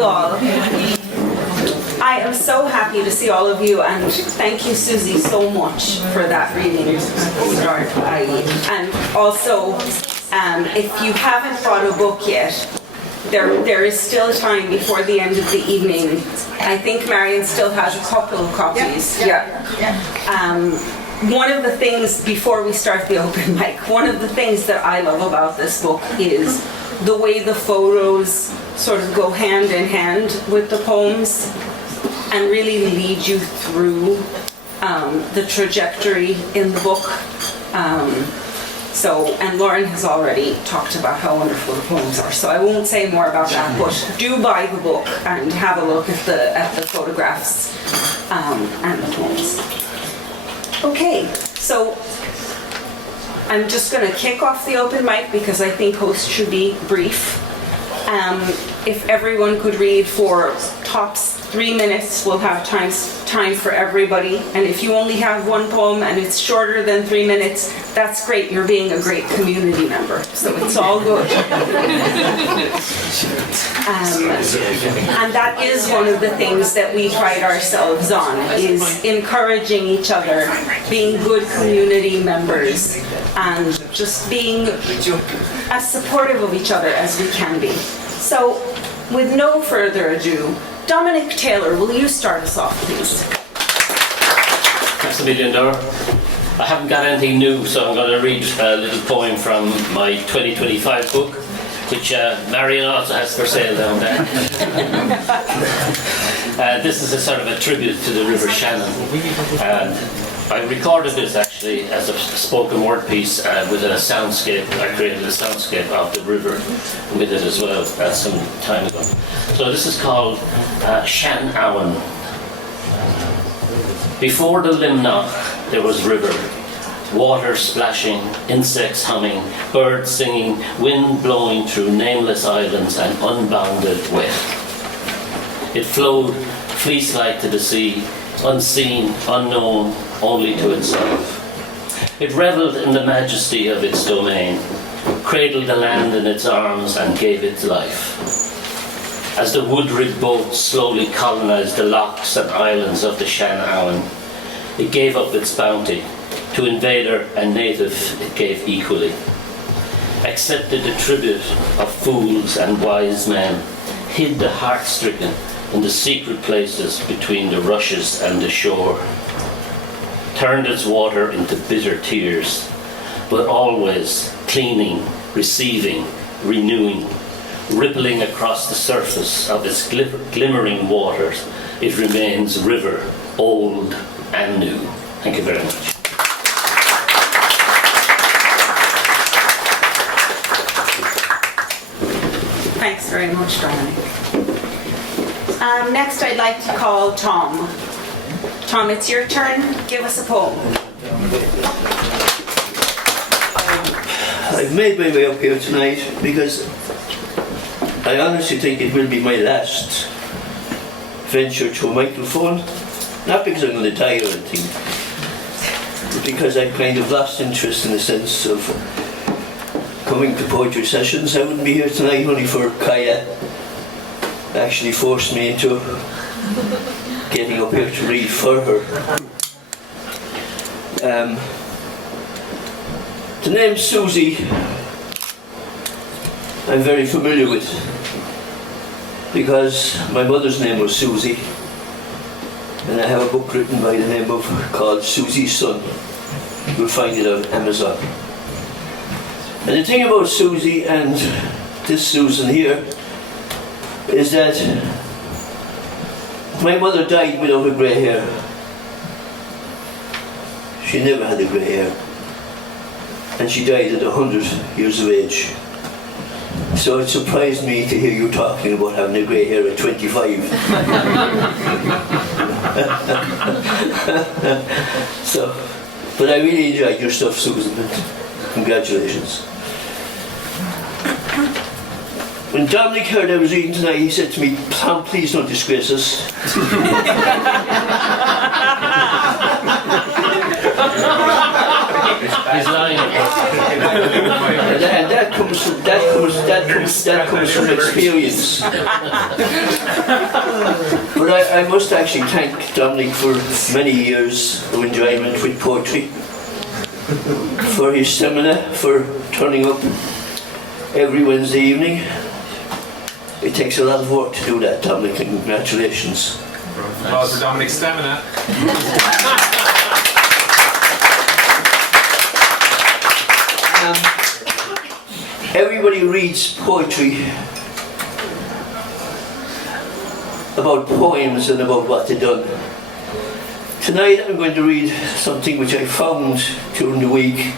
you all. I am so happy to see all of you, and thank you, Suzy, so much for that reading start. And also, if you haven't bought a book yet, there is still time before the end of the evening. I think Marion still has a couple of copies. Yeah. One of the things, before we start the open mic, one of the things that I love about this book is the way the photos sort of go hand in hand with the poems and really lead you through the trajectory in the book. And Lauren has already talked about how wonderful the poems are, so I won't say more about that, but do buy the book and have a look at the photographs and the poems. Okay, so I'm just going to kick off the open mic because I think hosts should be brief. If everyone could read for tops 3 minutes, we'll have time for everybody. And if you only have one poem and it's shorter than 3 minutes, that's great. You're being a great community member, so it's all good. And that is one of the things that we pride ourselves on, is encouraging each other, being good community members, and just being as supportive of each other as we can be. So, with no further ado, Dominic Taylor, will you start us off, please? Thanks a million, Dora. I haven't got anything new, so I'm going to read a little poem from my 2025 book, which Marion also has for sale down there. This is a sort of a tribute to the River Shannon. I recorded this actually as a spoken word piece with a soundscape. I created a soundscape of the river with it as well some time ago. So this is called Shan Awan. Before the Limnach there was river, water splashing, insects humming, birds singing, wind blowing through nameless islands and unbounded wet. It flowed fleece-like to the sea, unseen, unknown, only to itself. It revelled in the majesty of its domain, cradled the land in its arms and gave it life. As the wood-rigged boats slowly colonised the lochs and islands of the Shan Awan, it gave up its bounty. To invader and native it gave equally. Accepted the tribute of fools and wise men, hid the heart-stricken in the secret places between the rushes and the shore. Turned its water into bitter tears, but always cleaning, receiving, renewing, rippling across the surface of its glimmering waters. It remains river, old and new. Thank you very much. Thanks very much, Dominic. Next I'd like to call Tom. Tom, it's your turn. Give us a poem. I've made my way up here tonight because I honestly think it will be my last venture to a microphone. Not because I'm going to die or anything, but because I've kind of lost interest in the sense of coming to poetry sessions. I wouldn't be here tonight only for Kaya actually forced me into getting up here to read for her. The name Suzy I'm very familiar with because my mother's name was Suzy, and I have a book written by the name of called Suzy's Son. You'll find it on Amazon. And the thing about Suzy and this Susan here is that my mother died without a grey hair. She never had a grey hair. And she died at 100 years of age. So it surprised me to hear you talking about having a grey hair at 25. But I really enjoyed your stuff, Susan. Congratulations. When Dominic heard I was reading tonight, he said to me, "Tom, please don't disgrace us." He's lying. And that comes That comes from experience. But I must actually thank Dominic for many years of enjoyment with poetry, for his seminar, for turning up every Wednesday evening. It takes a lot of work to do that, Dominic, and congratulations. Applause for Dominic's stamina. Everybody reads poetry about poems and about what they've done. Tonight I'm going to read something which I found during the week,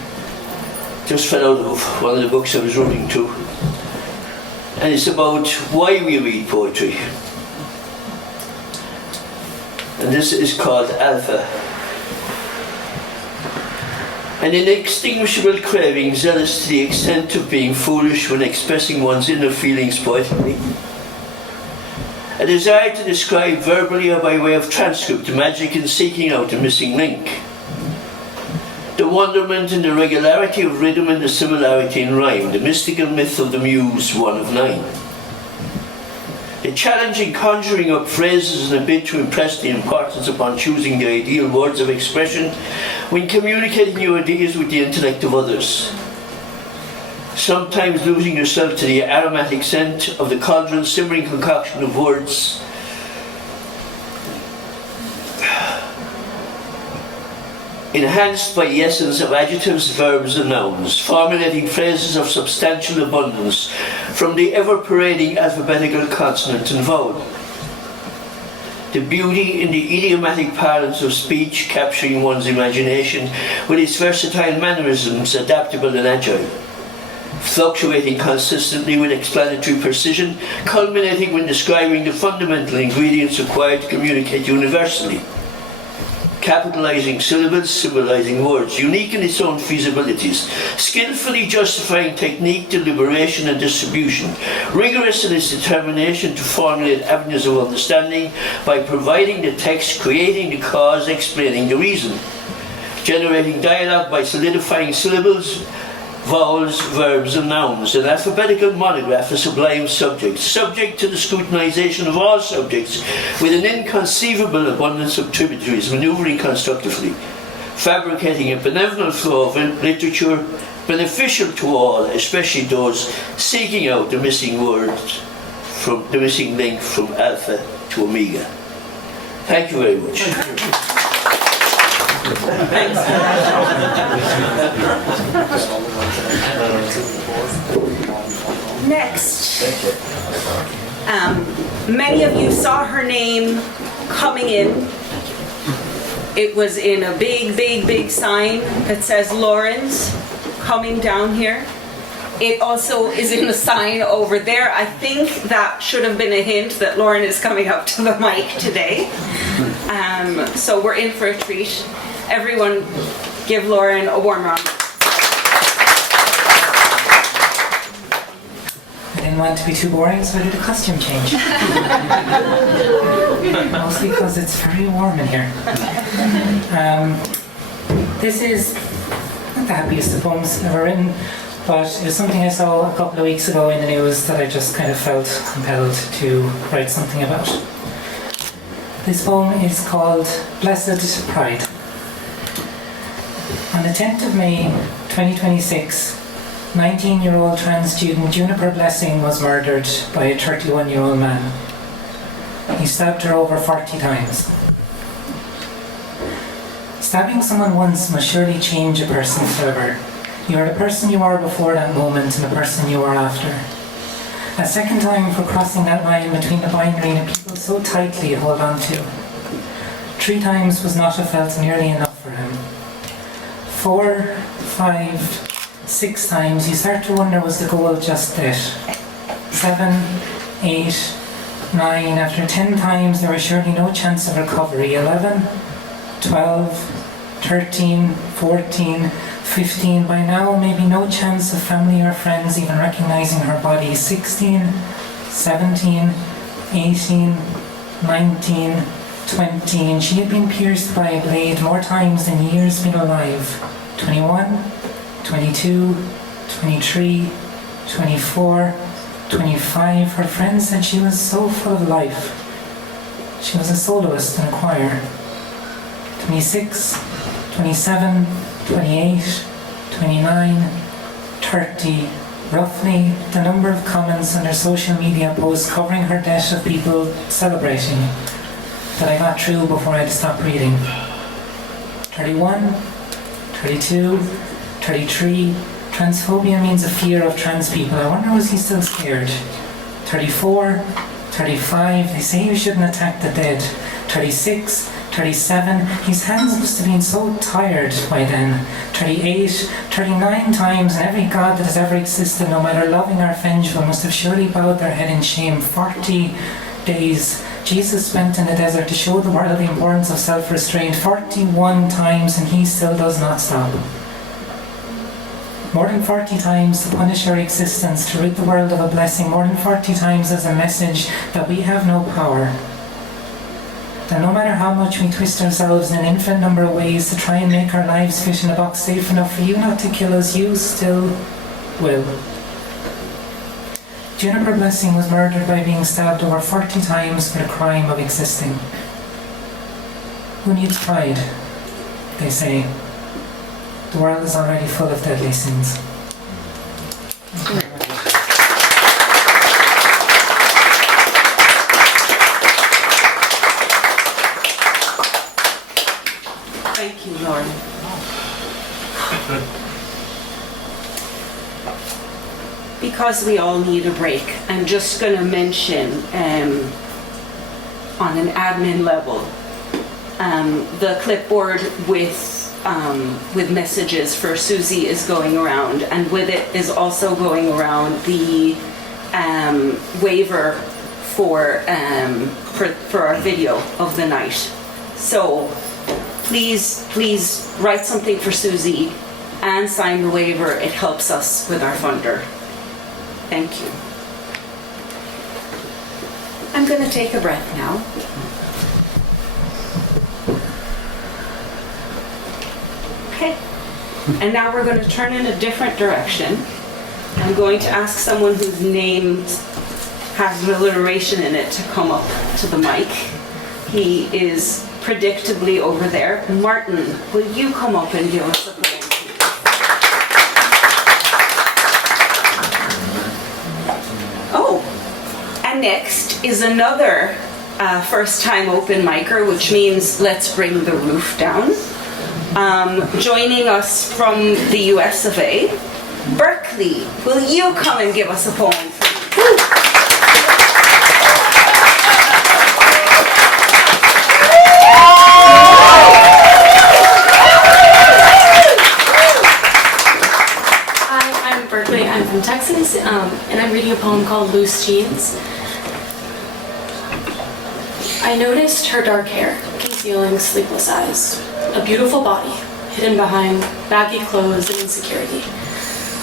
just fell out of one of the books I was running to, and it's about why we read poetry. And this is called Alpha. An inextinguishable craving, zealous to the extent of being foolish when expressing one's inner feelings poetically. A desire to describe verbally or by way of transcript the magic in seeking out a missing link. The wonderment in the regularity of rhythm and the similarity in rhyme, the mystical myth of the muse, one of nine. The challenge in conjuring up phrases in a bid to impress the importance upon choosing the ideal words of expression when communicating your ideas with the intellect of others. Sometimes losing yourself to the aromatic scent of the cauldron simmering concoction of words. Enhanced by the essence of adjectives, verbs and nouns, formulating phrases of substantial abundance from the ever-parading alphabetical consonant and vowel. The beauty in the idiomatic parlance of speech, capturing one's imagination with its versatile mannerisms, adaptable and agile, fluctuating consistently with explanatory precision, culminating when describing the fundamental ingredients required to communicate universally. Capitalizing syllables, symbolizing words, unique in its own feasibilities, skillfully justifying technique, deliberation and distribution, rigorous in its determination to formulate avenues of understanding by providing the text, creating the cause, explaining the reason, generating dialogue by solidifying syllables, vowels, verbs and nouns, an alphabetical monograph, a sublime subject, subject to the scrutinization of all subjects with an inconceivable abundance of tributaries, manoeuvring constructively, fabricating a benevolent flow of literature beneficial to all, especially those seeking out the missing words, from the missing link from alpha to omega. Thank you very much. Next, many of you saw her name coming in. It was in a big sign that says Lauren's coming down here. It also is in the sign over there. I think that should have been a hint that Lauren is coming up to the mic today. So we're in for a treat. Everyone give Lauren a warm round. I didn't want to be too boring, so I did a costume change. Mostly because it's very warm in here. This is not the happiest of poems ever written, but it was something I saw a couple of weeks ago in the news that I just kind of felt compelled to write something about. This poem is called Blessed Pride. On the 10th of May 2026, 19-year-old trans student Juniper Blessing was murdered by a 31-year-old man. He stabbed her over 40 times. Stabbing someone once must surely change a person forever. You are the person you are before that moment and the person you are after. A second time for crossing that line between the binary that people so tightly hold on to. 3 times was not felt nearly enough for him. 4, 5, 6 times, you start to wonder, was the goal just that? 7, 8, 9, after 10 times there was surely no chance of recovery. 11, 12, 13, 14, 15, by now maybe no chance of family or friends even recognizing her body. 16, 17, 18, 19, 20, and she had been pierced by a blade more times than years been alive. 21, 22, 23, 24, 25, her friends said she was so full of life. She was a soloist in a choir. 26, 27, 28, 29, 30, roughly the number of comments on her social media posts covering her death of people celebrating that I got through before I had to stop reading. 31, 32, 33, transphobia means a fear of trans people. I wonder, was he still scared? 34, 35, they say you shouldn't attack the dead. 36, 37, his hands must have been so tired by then. 38, 39 times, and every god that has ever existed, no matter loving or vengeful, must have surely bowed their head in shame. 40 days, Jesus spent in the desert to show the world the importance of self-restraint. 41 times, and he still does not stop. More than 40 times to punish our existence, to rid the world of a blessing. More than 40 times as a message that we have no power. That no matter how much we twist ourselves in an infinite number of ways to try and make our lives fit in a box safe enough for you not to kill us, you still will. Juniper Blessing was murdered by being stabbed over 40 times for the crime of existing. Who needs pride? They say. The world is already full of deadly sins. Thank you, Lauren. Because we all need a break, I'm just going to mention on an admin level the clipboard with messages for Suzy is going around, and with it is also going around the waiver for our video of the night. So please write something for Suzy and sign the waiver. It helps us with our funder. Thank you. I'm going to take a breath now. Okay. And now we're going to turn in a different direction. I'm going to ask someone whose name has an alliteration in it to come up to the mic. He is predictably over there. Martin, will you come up and give us a poem? Oh, and next is another first-time open micer, which means let's bring the roof down. Joining us from the US of A, Berkeley, will you come and give us a poem? Hi, I'm Berkeley. I'm from Texas, and I'm reading a poem called Loose Jeans. I noticed her dark hair, concealing sleepless eyes. A beautiful body, hidden behind baggy clothes and insecurity.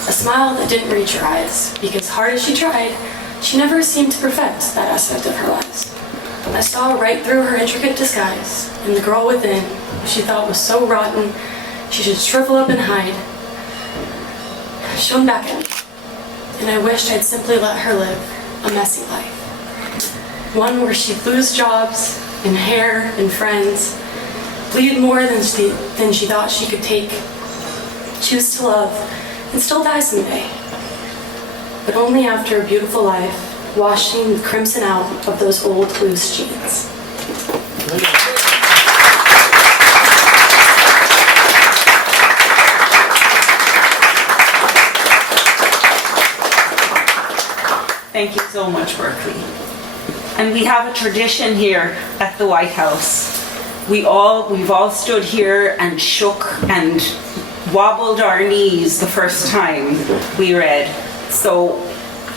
A smile that didn't reach her eyes, because hard as she tried, she never seemed to perfect that aspect of her lives. I saw right through her intricate disguise, and the girl within, who she thought was so rotten she should shrivel up and hide, shone back at me, and I wished I'd simply let her live a messy life. One where she'd lose jobs, and hair, and friends, bleed more than she thought she could take, choose to love, and still die someday. But only after a beautiful life, washing the crimson out of those old loose jeans. Thank you so much, Berkeley. And we have a tradition here at the White House. We've all stood here and shook and wobbled our knees the first time we read. So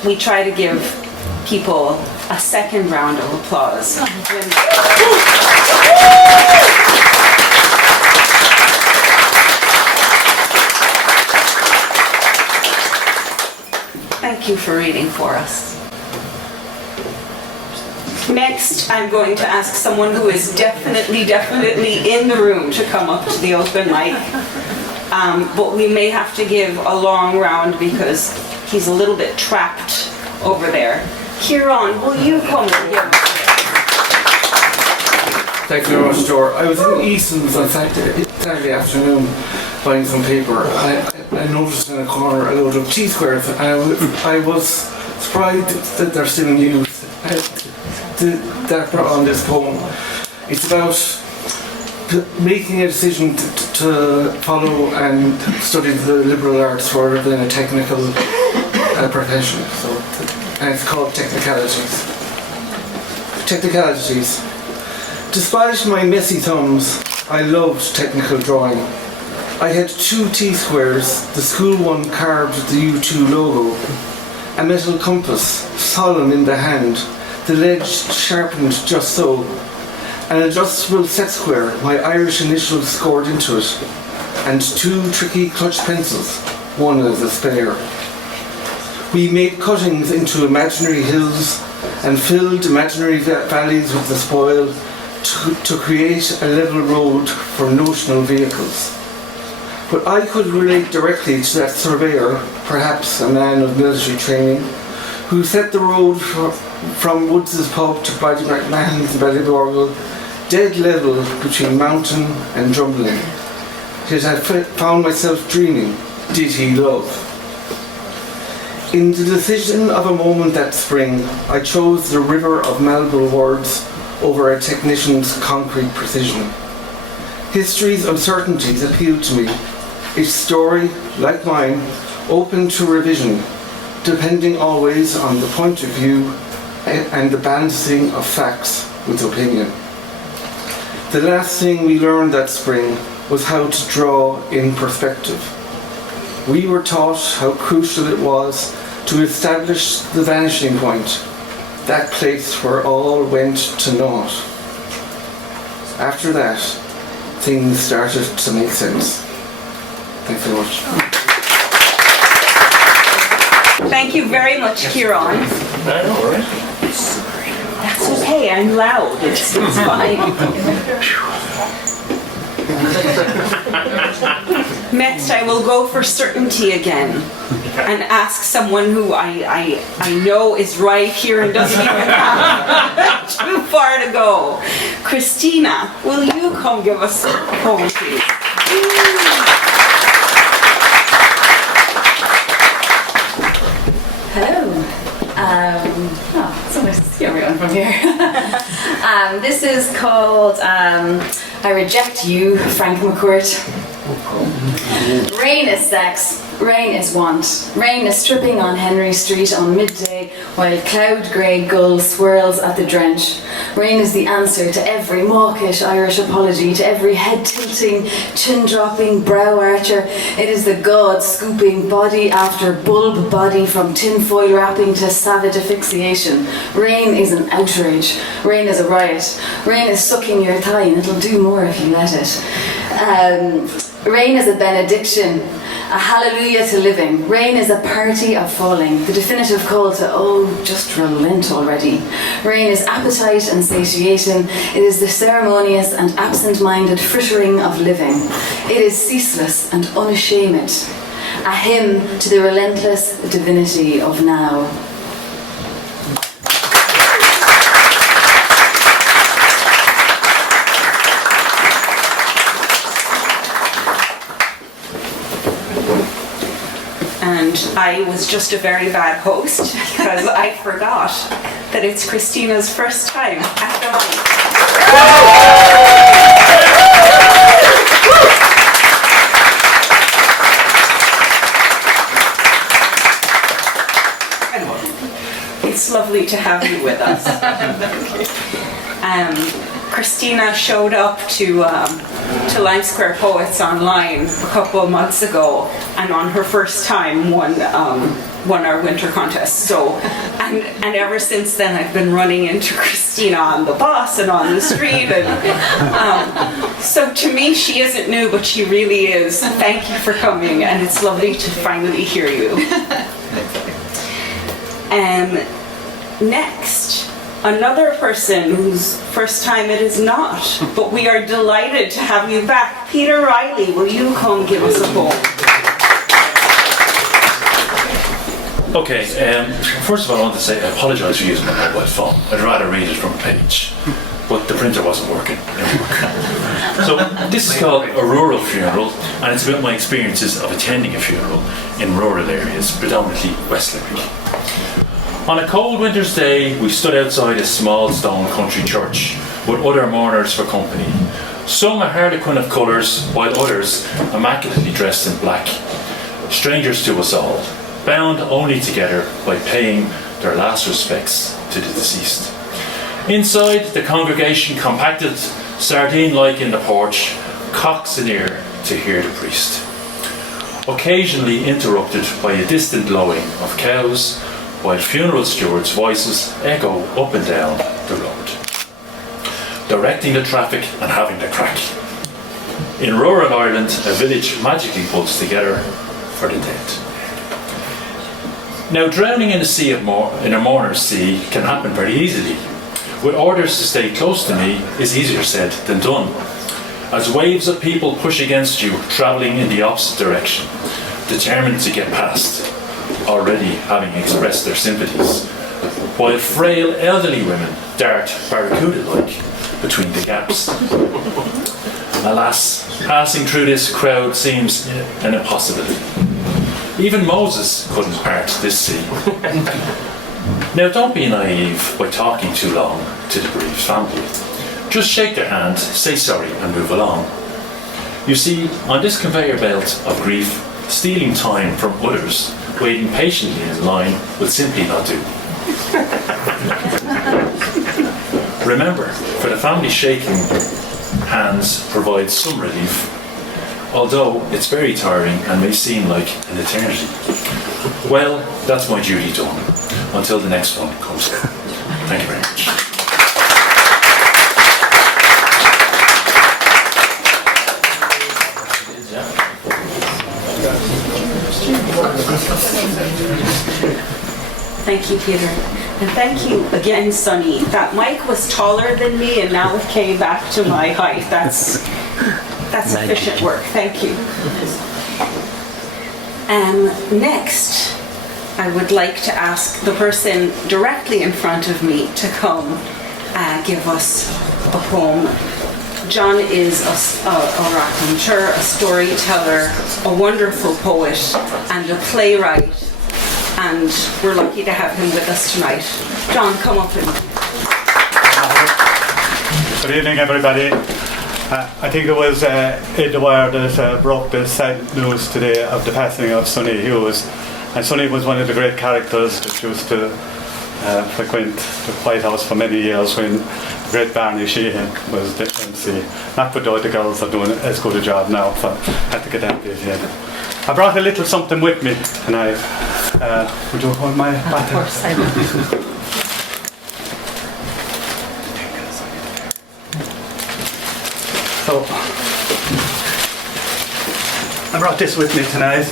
we try to give people a second round of applause. Thank you for reading for us. Next, I'm going to ask someone who is definitely in the room to come up to the open mic. But we may have to give a long round because he's a little bit trapped over there. Kieran, will you come and give us Thank you very much, Dor. I was in Easton's on Saturday afternoon buying some paper. I noticed in a corner a load of T-squares, and I was surprised that they're still in use. That brought on this poem. It's about making a decision to follow and study the liberal arts rather than a technical profession. And it's called Technicalities. Technicalities. Despite my messy thumbs, I loved technical drawing. I had 2 T-squares, the school one carved the U2 logo, a metal compass, solemn in the hand, the ledge sharpened just so, an adjustable set square, my Irish initials scored into it, and 2 tricky clutch pencils, one as a spare. We made cuttings into imaginary hills and filled imaginary valleys with the spoil to create a level road for notional vehicles. But I could relate directly to that surveyor, perhaps a man of military training, who set the road from Woods' pub to Ballymacmahon's Ballyborgle, dead level between mountain and Drumlin. Yet I found myself dreaming, did he love? In the decision of a moment that spring, I chose the river of malleable words over a technician's concrete precision. History's uncertainties appealed to me, its story, like mine, open to revision, depending always on the point of view and the balancing of facts with opinion. The last thing we learned that spring was how to draw in perspective. We were taught how crucial it was to establish the vanishing point, that place where all went to naught. After that, things started to make sense. Thanks very much. Thank you very much, Kieran. I know, right? That's okay, I'm loud. It's fine. Next, I will go for certainty again and ask someone who I know is right here and doesn't even have too far to go. Christina, will you come give us a poem, please? Hello. It's nice to see everyone from here. This is called I Reject You, Frank McCourt. Rain is sex, rain is want. Rain is stripping on Henry Street on midday while cloud grey gull swirls at the drench. Rain is the answer to every mawkish Irish apology, to every head-tilting, chin-dropping brow archer. It is the god scooping body after bulb body from tinfoil wrapping to savage asphyxiation. Rain is an outrage. Rain is a riot. Rain is sucking your thigh and it'll do more if you let it. Rain is a benediction, a hallelujah to living. Rain is a party of falling, the definitive call to, oh, just relent already. Rain is appetite and satiation. It is the ceremonious and absent-minded frittering of living. It is ceaseless and unashamed, a hymn to the relentless divinity of now. And I was just a very bad host because I forgot that it's Christina's first time at the mic. It's lovely to have you with us. Christina showed up to Lime Square Poets online a couple of months ago, and on her first time won our winter contest. So, and ever since then I've been running into Christina on the bus and on the street, and so to me she isn't new, but she really is. Thank you for coming, and it's lovely to finally hear you. Next, another person whose first time it is not, but we are delighted to have you back. Peter Riley, will you come give us a poem? Okay, first of all I want to say I apologise for using my mobile phone. I'd rather read it from a page. But the printer wasn't working. So this is called a rural funeral, and it's about my experiences of attending a funeral in rural areas, predominantly West Limerick. On a cold winter's day, we stood outside a small stone country church with other mourners for company. Some a harlequin of colours, while others immaculately dressed in black. Strangers to us all, bound only together by paying their last respects to the deceased. Inside, the congregation compacted, sardine-like in the porch, cocks in ear to hear the priest. Occasionally interrupted by a distant lowing of cows, while funeral stewards' voices echo up and down the road, directing the traffic and having the crack. In rural Ireland, a village magically pulls together for the dead. Now, drowning in a mourner's sea can happen very easily. With orders to stay close to me is easier said than done. As waves of people push against you, travelling in the opposite direction, determined to get past, already having expressed their sympathies, while frail elderly women dart barracuda-like between the gaps. Alas, passing through this crowd seems an impossibility. Even Moses couldn't part this sea. Now, don't be naive by talking too long to the bereaved family. Just shake their hand, say sorry, and move along. You see, on this conveyor belt of grief, stealing time from others, waiting patiently in line, will simply not do. Remember, for the family, shaking hands provides some relief, although it's very tiring and may seem like an eternity. Well, that's my duty done. Until the next one comes. Thank you very much. Thank you, Peter. And thank you again, Sonny. That mic was taller than me and now it came back to my height. That's efficient work. Thank you. Next, I would like to ask the person directly in front of me to come give us a poem. John is a raconteur, a storyteller, a wonderful poet, and a playwright. And we're lucky to have him with us tonight. John, come up and... Good evening, everybody. I think it was Edward that broke the sad news today of the passing of Sonny Hughes. And Sonny was one of the great characters that used to frequent the White House for many years when the great Barney Sheehan was the MC. Not that the girls are doing as good a job now, so I had to get that bit in. I brought a little something with me tonight. Would you hold my bottle? Of course, I will. So, I brought this with me tonight.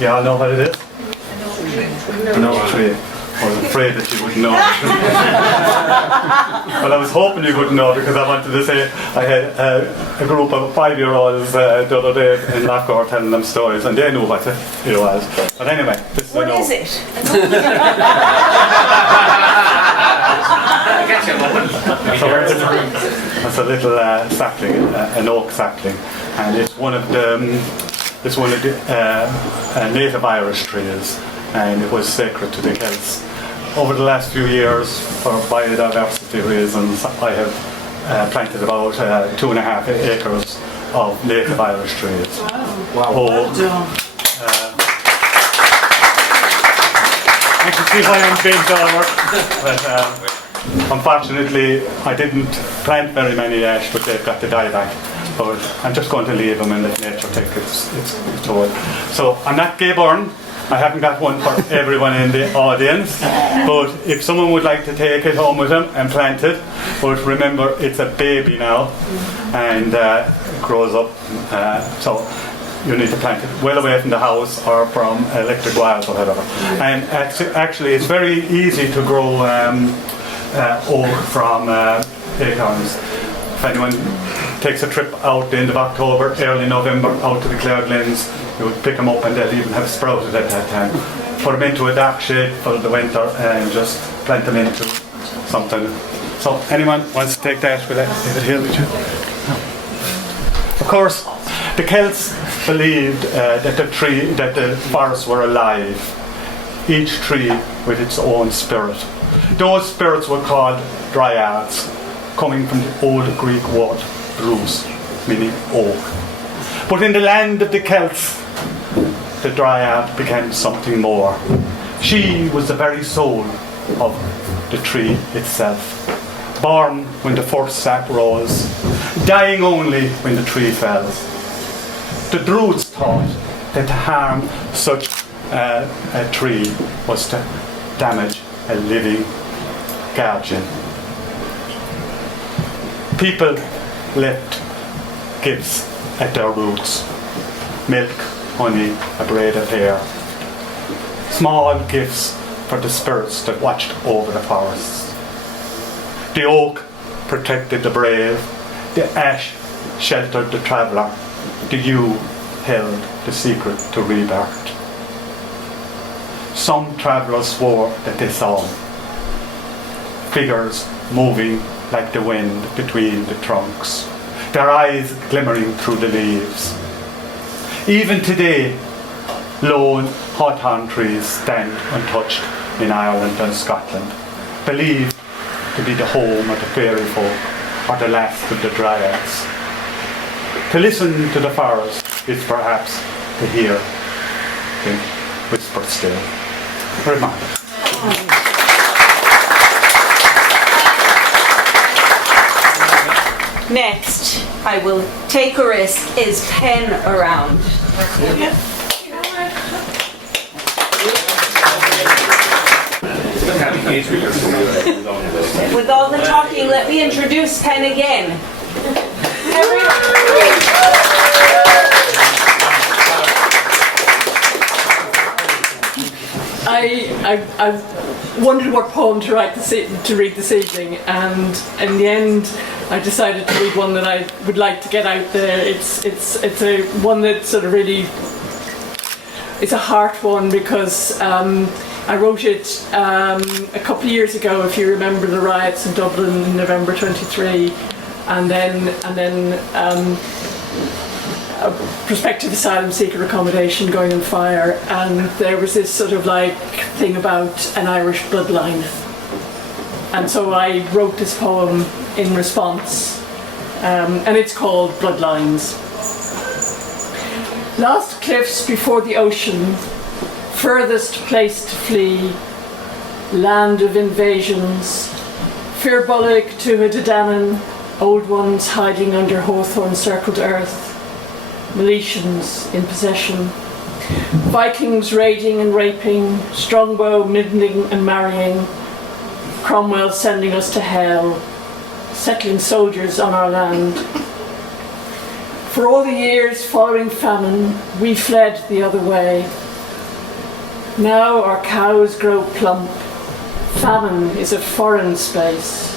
You all know what it is? No tree. I was afraid that you wouldn't know. Well, I was hoping you wouldn't know because I wanted to say I had a group of 5-year-olds the other day in Loughor telling them stories, and they knew what it was. But anyway, this is What is it? It's a little sapling, an oak sapling, and it's one of the native Irish trees, and it was sacred to the Celts. Over the last few years, for biodiversity reasons, I have planted about 2.5 acres of native Irish trees. Wow. You can see why I'm bent over. But, unfortunately, I didn't plant very many ash, but they've got to die back. But I'm just going to leave them and let nature take its toll. So I'm not Gay Byrne. I haven't got one for everyone in the audience. But if someone would like to take it home with them and plant it, but remember it's a baby now and it grows up. So you need to plant it well away from the house or from electric wires or whatever. And actually it's very easy to grow oak from acorns. If anyone takes a trip out the end of October, early November, out to the Clare Glens. You would pick them up and they'll even have sprouted at that time. Put them into a dark shade for the winter and just plant them into something. So anyone wants to take that? Will I leave it here with you? No. Of course, the Celts believed that the forests were alive, each tree with its own spirit. Those spirits were called dryads, coming from the old Greek word drus, meaning oak. But in the land of the Celts, the dryad became something more. She was the very soul of the tree itself. Born when the first sap rose, dying only when the tree fell. The Druids thought that to harm such a tree was to damage a living guardian. People left gifts at their roots: milk, honey, a braid of hair. Small gifts for the spirits that watched over the forests. The oak protected the brave, the ash sheltered the traveller, the yew held the secret to rebirth. Some travellers swore that they saw figures moving like the wind between the trunks, their eyes glimmering through the leaves. Even today, lone hawthorn trees stand untouched in Ireland and Scotland, believed to be the home of the fairy folk or the last of the dryads. To listen to the forest is perhaps to hear the whispered still. Remind. Next, I will take a risk, is pen around. With all the talking, let me introduce Pen again. I wondered what poem to read this evening, and in the end I decided to read one that I would like to get out there. It's a one that sort of really, it's a heart one, because I wrote it a couple of years ago, if you remember the riots in Dublin in November 23, and then a prospective asylum seeker accommodation going on fire, and there was this sort of like thing about an Irish bloodline, and so I wrote this poem in response, and it's called Bloodlines. Last cliffs before the ocean, furthest place to flee, land of invasions, Firbolg to Hudadanan, old ones hiding under hawthorn-circled earth, Miletians in possession, Vikings raiding and raping, Strongbow middling and marrying, Cromwell sending us to hell, settling soldiers on our land. For all the years following famine, we fled the other way. Now our cows grow plump, famine is a foreign space.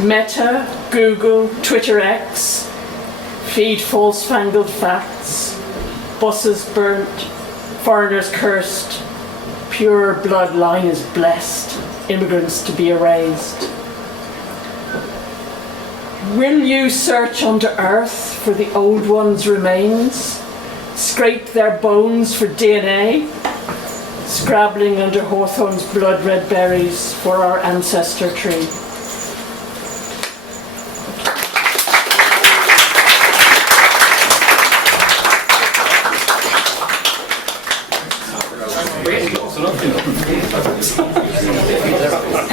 Meta, Google, Twitter X, feed false-fangled facts, buses burnt, foreigners cursed, pure bloodline is blessed, immigrants to be erased. Will you search under earth for the old ones' remains, scrape their bones for DNA, scrabbling under hawthorn's blood-red berries for our ancestor tree?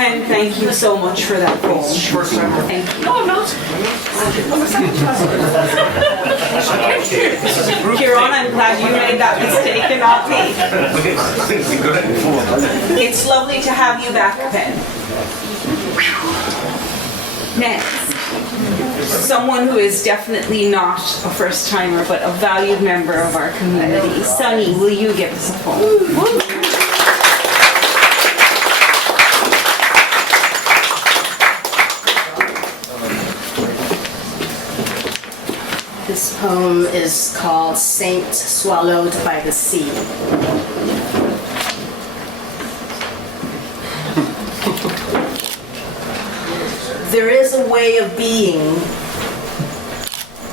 And thank you so much for that poem. Thank you. No, I'm not. Kieran, I'm glad you made that mistake and not me. It's lovely to have you back, Ben. Next, someone who is definitely not a first-timer, but a valued member of our community. Sunny, will you give us a poem? poem is called Saint Swallowed by the Sea. There is a way of being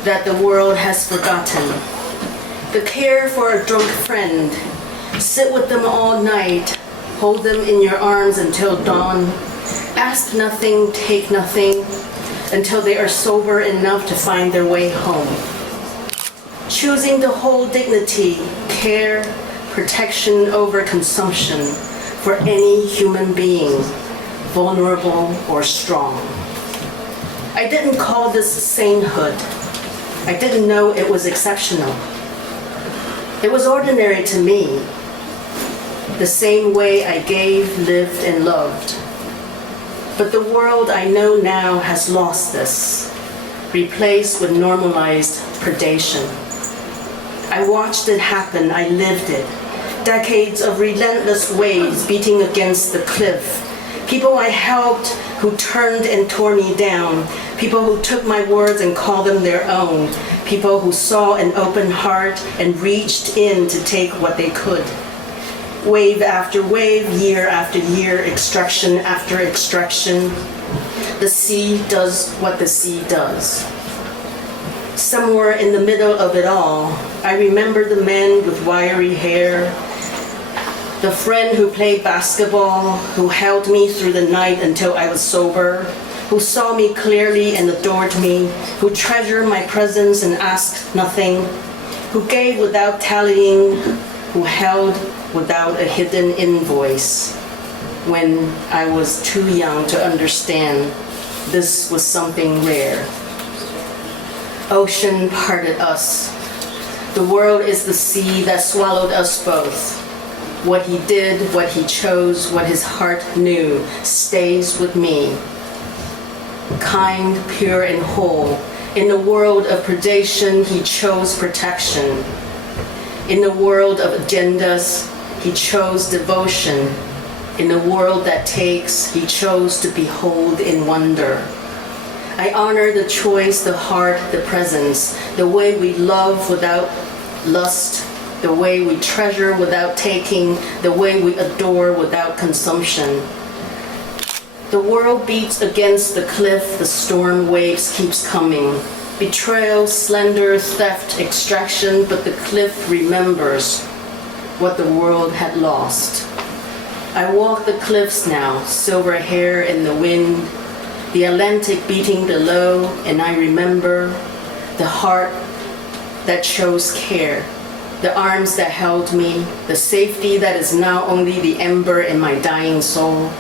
that the world has forgotten. The care for a drunk friend. Sit with them all night. Hold them in your arms until dawn. Ask nothing, take nothing, until they are sober enough to find their way home. Choosing to hold dignity, care, protection over consumption for any human being, vulnerable or strong. I didn't call this sainthood. I didn't know it was exceptional. It was ordinary to me, the same way I gave, lived, and loved. But the world I know now has lost this, replaced with normalized predation. I watched it happen, I lived it. Decades of relentless waves beating against the cliff. People I helped who turned and tore me down. People who took my words and called them their own. People who saw an open heart and reached in to take what they could. Wave after wave, year after year, extraction after extraction. The sea does what the sea does. Somewhere in the middle of it all, I remember the men with wiry hair, the friend who played basketball, who held me through the night until I was sober, who saw me clearly and adored me, who treasured my presence and asked nothing, who gave without tallying, who held without a hidden invoice when I was too young to understand this was something rare. Ocean parted us. The world is the sea that swallowed us both. What he did, what he chose, what his heart knew stays with me. Kind, pure, and whole. In the world of predation, he chose protection. In the world of agendas, he chose devotion. In the world that takes, he chose to behold in wonder. I honor the choice, the heart, the presence, the way we love without lust, the way we treasure without taking, the way we adore without consumption. The world beats against the cliff, the storm waves keeps coming. Betrayal, slander, theft, extraction, but the cliff remembers what the world had lost. I walk the cliffs now, silver hair in the wind, the Atlantic beating below, and I remember the heart that chose care, the arms that held me, the safety that is now only the ember in my dying soul,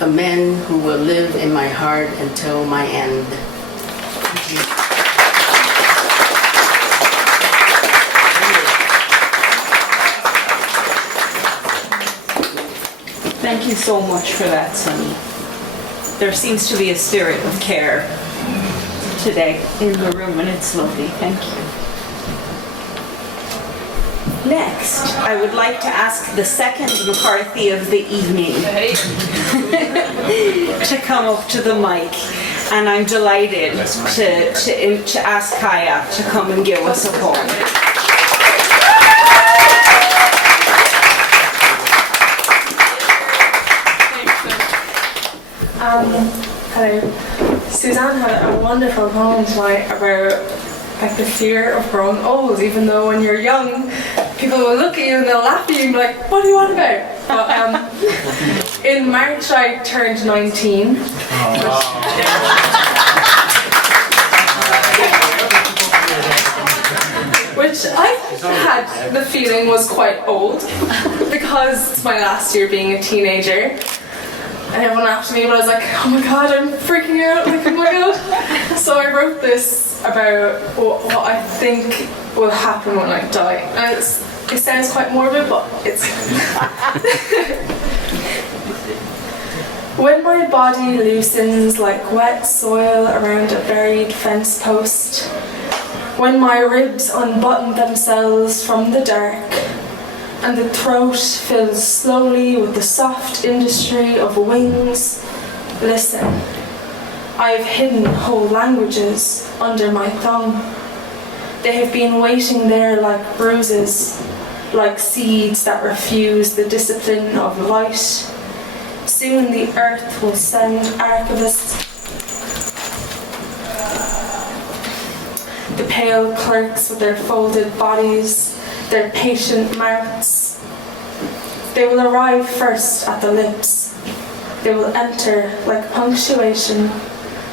a man who will live in my heart until my end. Thank you. Thank you so much for that, Sunny. There seems to be a spirit of care today in the room, and it's lovely. Thank you. Next, I would like to ask the second McCarthy of the evening to come up to the mic, and I'm delighted to ask Kaya to come and give us a poem. Hello. Suzanne had a wonderful poem tonight about like the fear of growing old, even though when you're young, people will look at you and they'll laugh at you and be like, what do you want about? But in March I turned 19. Which I had the feeling was quite old because it's my last year being a teenager. And everyone laughed at me, but I was like, oh my god, I'm freaking out, like, oh my god. So I wrote this about what I think will happen when I die. And it sounds quite morbid, but it's... When my body loosens like wet soil around a buried fence post, when my ribs unbutton themselves from the dark, and the throat fills slowly with the soft industry of wings, listen. I've hidden whole languages under my thumb. They have been waiting there like bruises, like seeds that refuse the discipline of light. Soon the earth will send archivists. The pale clerks with their folded bodies, their patient mouths. They will arrive first at the lips. They will enter like punctuation,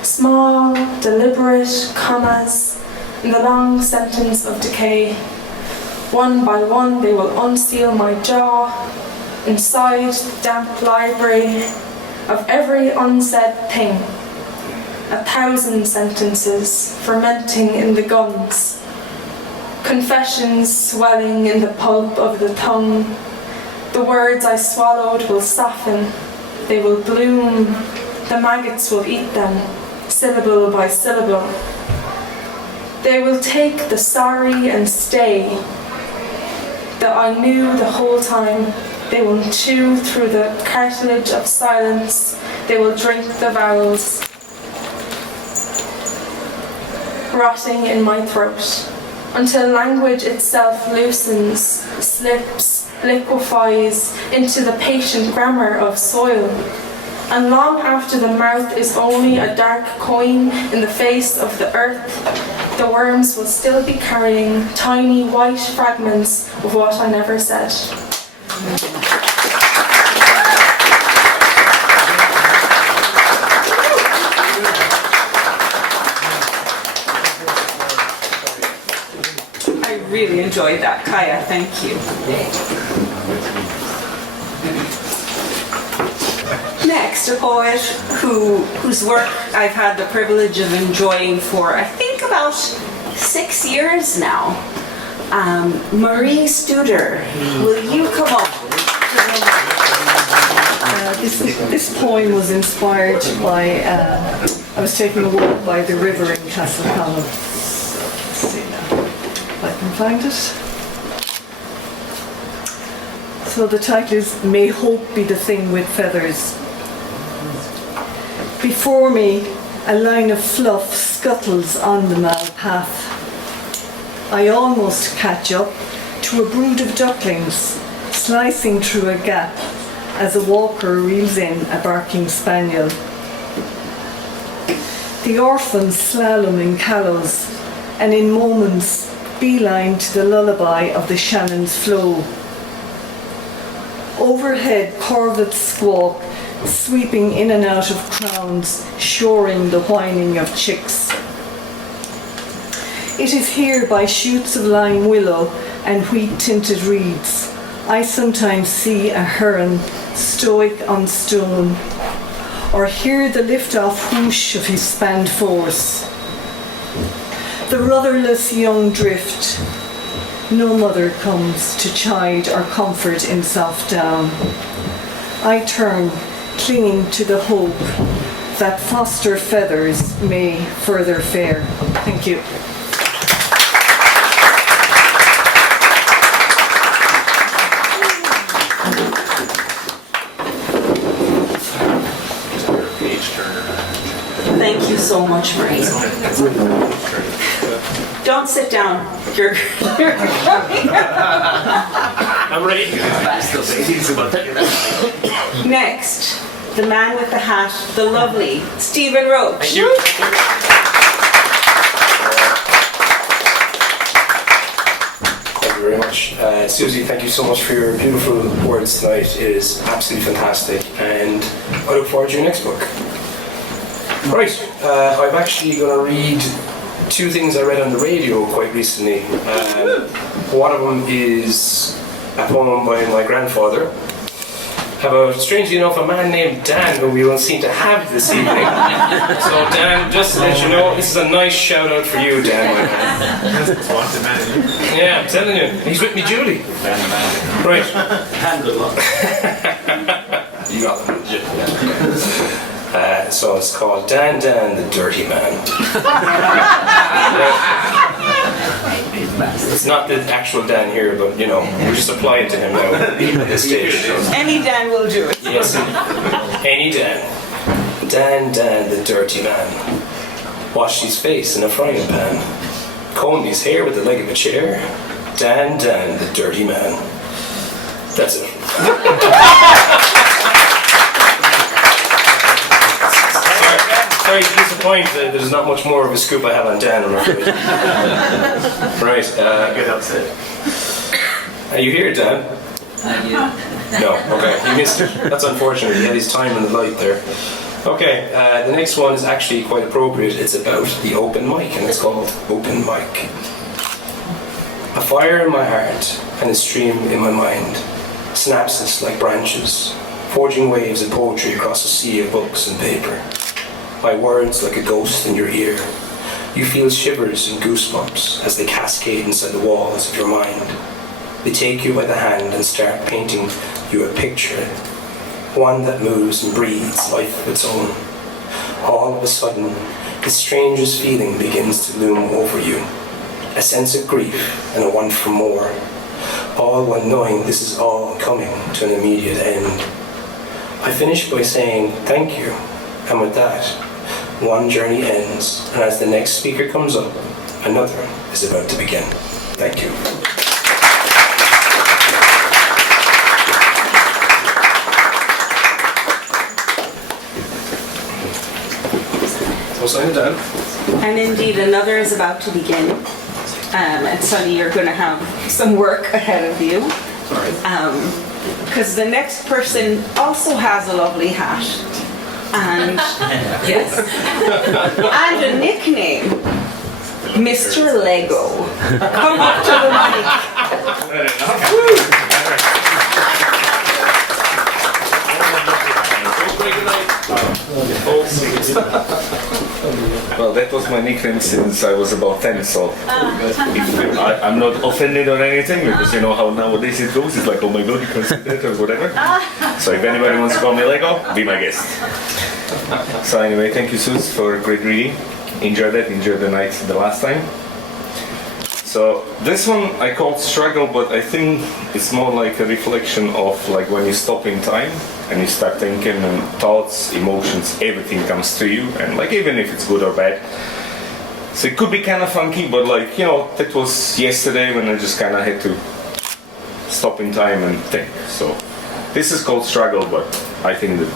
small, deliberate commas in the long sentence of decay. One by one they will unseal my jaw, inside the damp library of every unsaid thing. 1,000 sentences fermenting in the guns, confessions swelling in the pulp of the tongue. The words I swallowed will soften, they will bloom, the maggots will eat them, syllable by syllable. They will take the sorry and stay that I knew the whole time. They will chew through the cartilage of silence. They will drink the vowels, rotting in my throat, until language itself loosens, slips, liquefies into the patient grammar of soil. And long after the mouth is only a dark coin in the face of the earth, the worms will still be carrying tiny white fragments of what I never said. I really enjoyed that, Kaya. Thank you. Next, a poet whose work I've had the privilege of enjoying for, I think, about 6 years now. Marie Studer, will you come up? This poem was inspired by, I was taking a walk by the river in Castlecommon. Let's see now if I can find it. So the title is May Hope Be the Thing with Feathers. Before me, a line of fluff scuttles on the mile path. I almost catch up to a brood of ducklings slicing through a gap as a walker reels in a barking spaniel. The orphans slalom in callows and in moments beeline to the lullaby of the Shannon's flow. Overhead corvets squawk, sweeping in and out of crowns, shoring the whining of chicks. It is here by shoots of lime willow and wheat-tinted reeds I sometimes see a heron stoic on stone, or hear the lift-off whoosh of his spanned force. The rudderless young drift, no mother comes to chide or comfort in soft down. I turn, clinging to the hope that foster feathers may further fare. Thank you. Thank you so much, Marie. Don't sit down. You're I'm ready. Next, the man with the hat, the lovely Stephen Roach. Thank you. Thank you very much. Suzy, thank you so much for your beautiful words tonight. It is absolutely fantastic, and I look forward to your next book. Right, I'm actually going to read two things I read on the radio quite recently. One of them is a poem by my grandfather about, strangely enough, a man named Dan who we don't seem to have this evening. So Dan, just to let you know, this is a nice shout out for you, Dan, my man. Yeah, I'm telling you, he's with me, Julie. Right. And good luck. You got them. So it's called Dan the Dirty Man. It's not the actual Dan here, but you know, we just apply it to him now at this stage. Any Dan will do it. Yes, any Dan. Dan the Dirty Man. Washed his face in a frying pan. combed his hair with the leg of a chair. Dan, the dirty man. That's it. Sorry to disappoint, there's not much more of a scoop I have on Dan, I'm afraid. Right, get upset. Are you here, Dan? No, okay, he missed it. That's unfortunate, he had his time in the light there. Okay, the next one is actually quite appropriate. It's about the open mic, and it's called Open Mic. A fire in my heart and a stream in my mind, synapses like branches, forging waves of poetry across a sea of books and paper. My words like a ghost in your ear. You feel shivers and goosebumps as they cascade inside the walls of your mind. They take you by the hand and start painting you a picture, one that moves and breathes life of its own. All of a sudden, the strangest feeling begins to loom over you, a sense of grief and a want for more, all while knowing this is all coming to an immediate end. I finish by saying thank you, and with that, one journey ends, and as the next speaker comes up, another is about to begin. Thank you. And indeed, another is about to begin. And Sonny, you're going to have some work ahead of you. Because the next person also has a lovely hat. And yes, and a nickname, Mr. Lego. Come up to Well, that was my nickname since I was about 10, so I'm not offended or anything, because you know how nowadays it goes, it's like, oh my god, you can say that or whatever. So if anybody wants to call me Lego, be my guest. So anyway, thank you, Suze, for a great reading. Enjoyed the night the last time. So this one I called Struggle, but I think it's more like a reflection of like when you stop in time and you start thinking, and thoughts, emotions, everything comes to you, and like even if it's good or bad. So it could be kind of funky, but like, you know, that was yesterday when I just kind of had to stop in time and think. So this is called Struggle, but I think that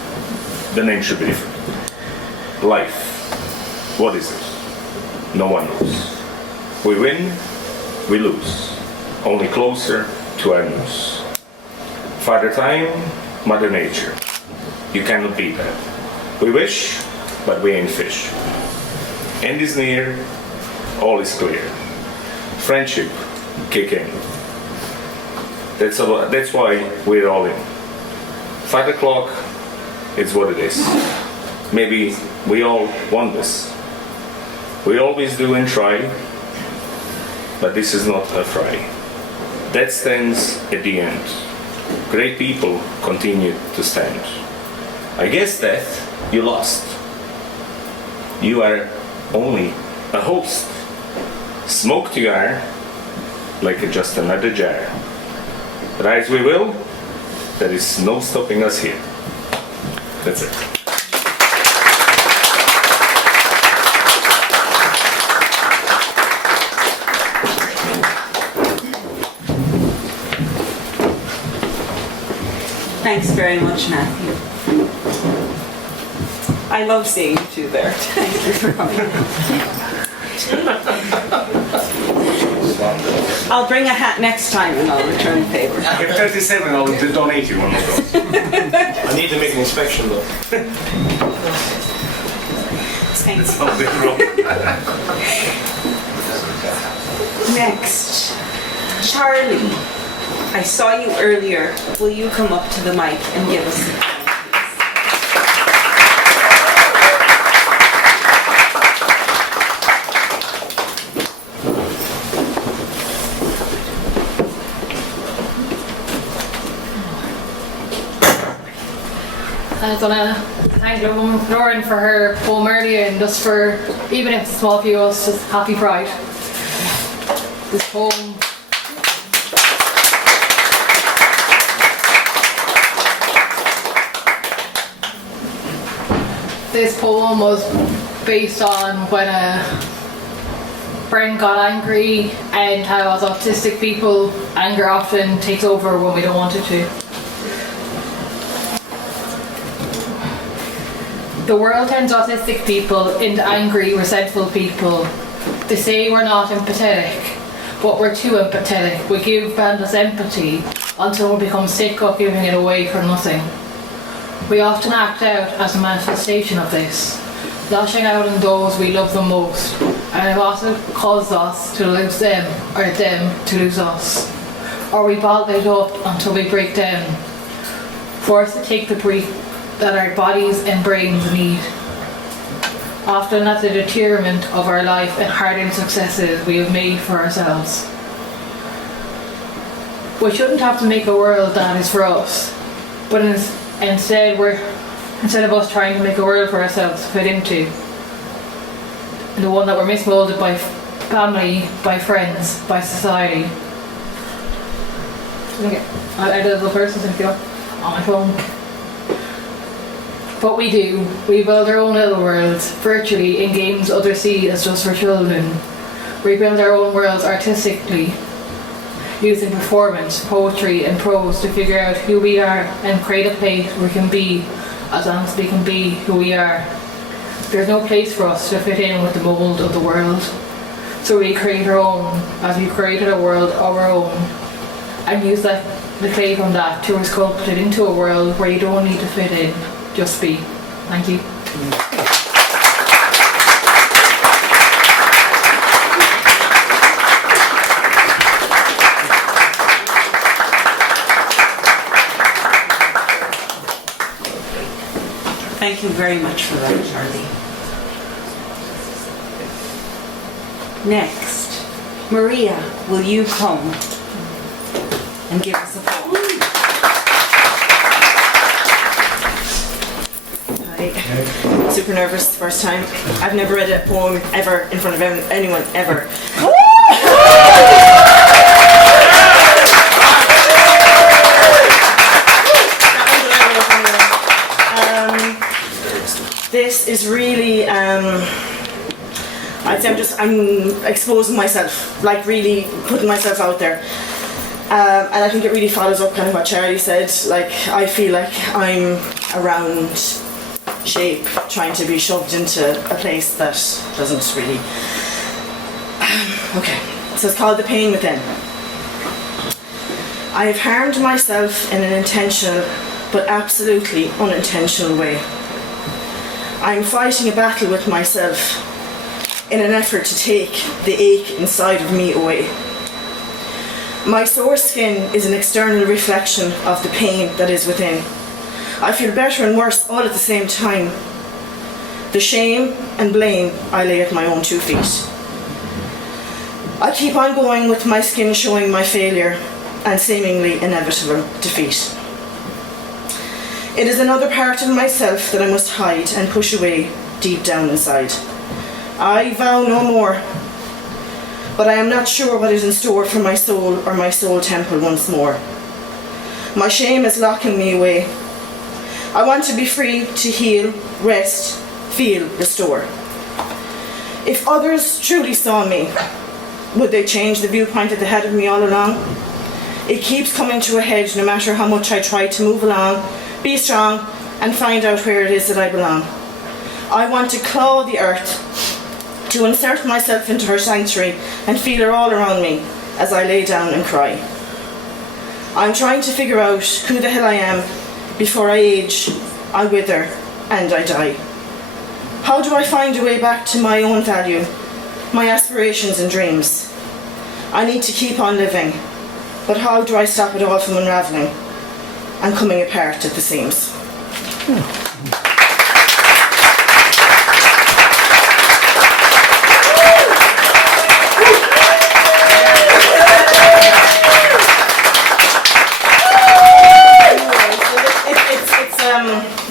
the name should be different. Life. What is it? No one knows. We win, we lose. Only closer to our news. Father Time, Mother Nature. You cannot beat that. We wish, but we ain't fish. End is near, all is clear. Friendship, kick in. That's why we're all in. 5 o'clock, it's what it is. Maybe we all want this. We always do and try, but this is not a fry. That stands at the end. Great people continue to stand. I guess that you lost. You are only a host. Smoked you are, like just another jar. Rise we will, there is no stopping us here. That's it. Thanks very much, Matthew. I love seeing you two there. Thank you for coming. I'll bring a hat next time and I'll return the favor. If 37, I'll donate you one of those. I need to make an inspection though. Thanks. Next, Charlie. I saw you earlier. Will you come up to the mic and give us a hand, I just want to thank Lauren for her poem earlier, and just for, even if it's a small few of us, just happy Pride. This poem. This poem was based on when Brain got angry, and how as autistic people, anger often takes over when we don't want it to. The world turns autistic people into angry, resentful people. They say we're not empathetic, but we're too empathetic. We give boundless empathy until we become sick of giving it away for nothing. We often act out as a manifestation of this, lashing out on those we love the most, and it also caused us to lose them, or them to lose us. Or we bottle it up until we break down, forced to take the breath that our bodies and brains need. Often at the detriment of our life and hard-earned successes we have made for ourselves. We shouldn't have to make a world that is for us, but instead of us trying to make a world for ourselves to fit into, and the one that we're mismolded by family, by friends, by society. I did a little person to go on my phone. But we do. We build our own little worlds, virtually, in games others see as just for children. We build our own worlds artistically, using performance, poetry and prose to figure out who we are and create a place where we can be as long as we can be who we are. There's no place for us to fit in with the mould of the world. So we create our own, as we created a world of our own, and use the clay from that to sculpt it into a world where you don't need to fit in, just be. Thank you. Thank you very much for that, Charlie. Next, Maria, will you come and give us a poem? Hi. Super nervous, first time. I've never read a poem ever in front of anyone, ever. This is really, I'd say I'm exposing myself, like really putting myself out there. And I think it really follows up kind of what Charlie said, like I feel like I'm a round shape trying to be shoved into a place that doesn't really... Okay, so it's called The Pain Within. I have harmed myself in an intentional but absolutely unintentional way. I am fighting a battle with myself in an effort to take the ache inside of me away. My sore skin is an external reflection of the pain that is within. I feel better and worse all at the same time. The shame and blame I lay at my own 2 feet. I keep on going with my skin showing my failure and seemingly inevitable defeat. It is another part of myself that I must hide and push away deep down inside. I vow no more, but I am not sure what is in store for my soul or my soul temple once more. My shame is locking me away. I want to be free to heal, rest, feel, restore. If others truly saw me, would they change the viewpoint that they had of me all along? It keeps coming to a head no matter how much I try to move along, be strong, and find out where it is that I belong. I want to claw the earth, to insert myself into her sanctuary and feel her all around me as I lay down and cry. I'm trying to figure out who the hell I am before I age, I wither, and I die. How do I find a way back to my own value, my aspirations and dreams? I need to keep on living, but how do I stop it all from unravelling and coming apart at the seams?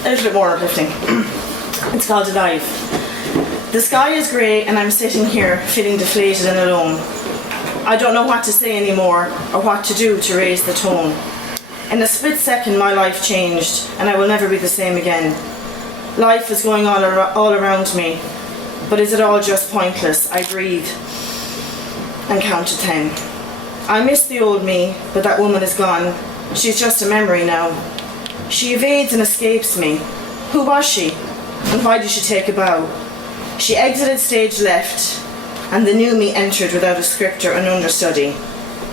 A little bit more uplifting. It's called Alive. The sky is grey and I'm sitting here feeling deflated and alone. I don't know what to say anymore or what to do to raise the tone. In a split second my life changed and I will never be the same again. Life is going on all around me, but is it all just pointless? I breathe. and count to 10. I miss the old me, but that woman is gone. She's just a memory now. She evades and escapes me. Who was she? And why did she take a bow? She exited stage left, and the new me entered without a script or an understudy.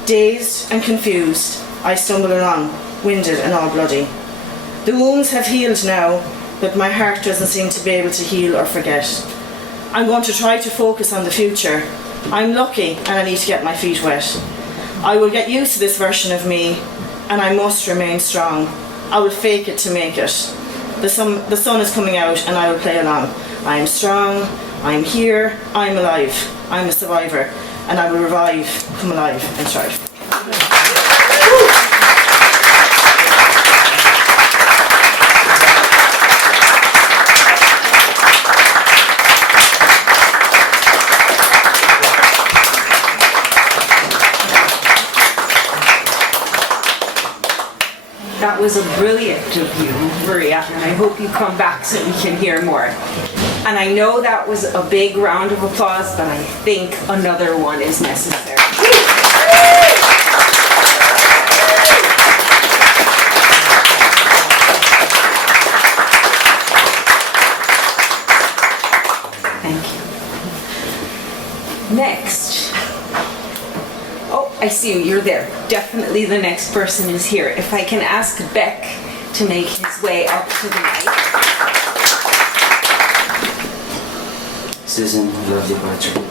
Dazed and confused, I stumble along, winded and all bloody. The wounds have healed now, but my heart doesn't seem to be able to heal or forget. I'm going to try to focus on the future. I'm lucky and I need to get my feet wet. I will get used to this version of me, and I must remain strong. I will fake it to make it. The sun is coming out and I will play along. I am strong, I am here, I am alive, I am a survivor, and I will revive, come alive and thrive. That was a brilliant review, Maria, and I hope you come back so we can hear more. And I know that was a big round of applause, but I think another one is necessary. Thank you. Next. Oh, I see you, you're there. Definitely the next person is here. If I can ask Beck to make his way up to the mic. Susan, love your poetry.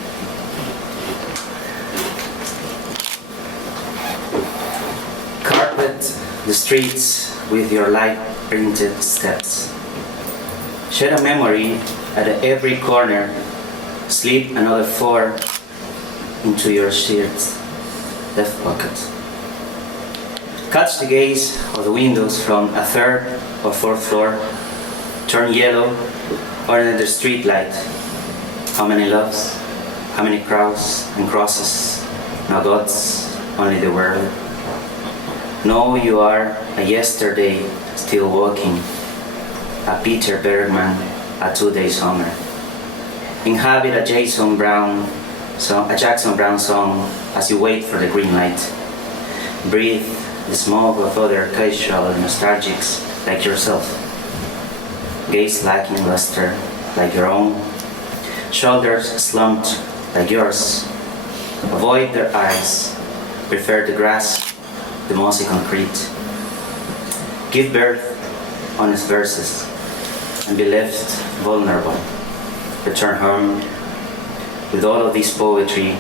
Carpet the streets with your light printed steps. Shed a memory at every corner. Slip another 4 into your shirt's left pocket. Catch the gaze of the windows from a 3rd or 4th floor. Turn yellow under the street light. How many loves, how many crowds and crosses, no gods, only the world. No, you are a yesterday still walking, a Peter Bergman, a 2-day summer. Inhabit a Jackson Brown song as you wait for the green light. Breathe the smoke of other casual nostalgics like yourself. Gaze lacking luster like your own. Shoulders slumped like yours. Avoid their eyes. Prefer the grass, the mossy concrete. Give birth honest verses and be left vulnerable. Return home with all of this poetry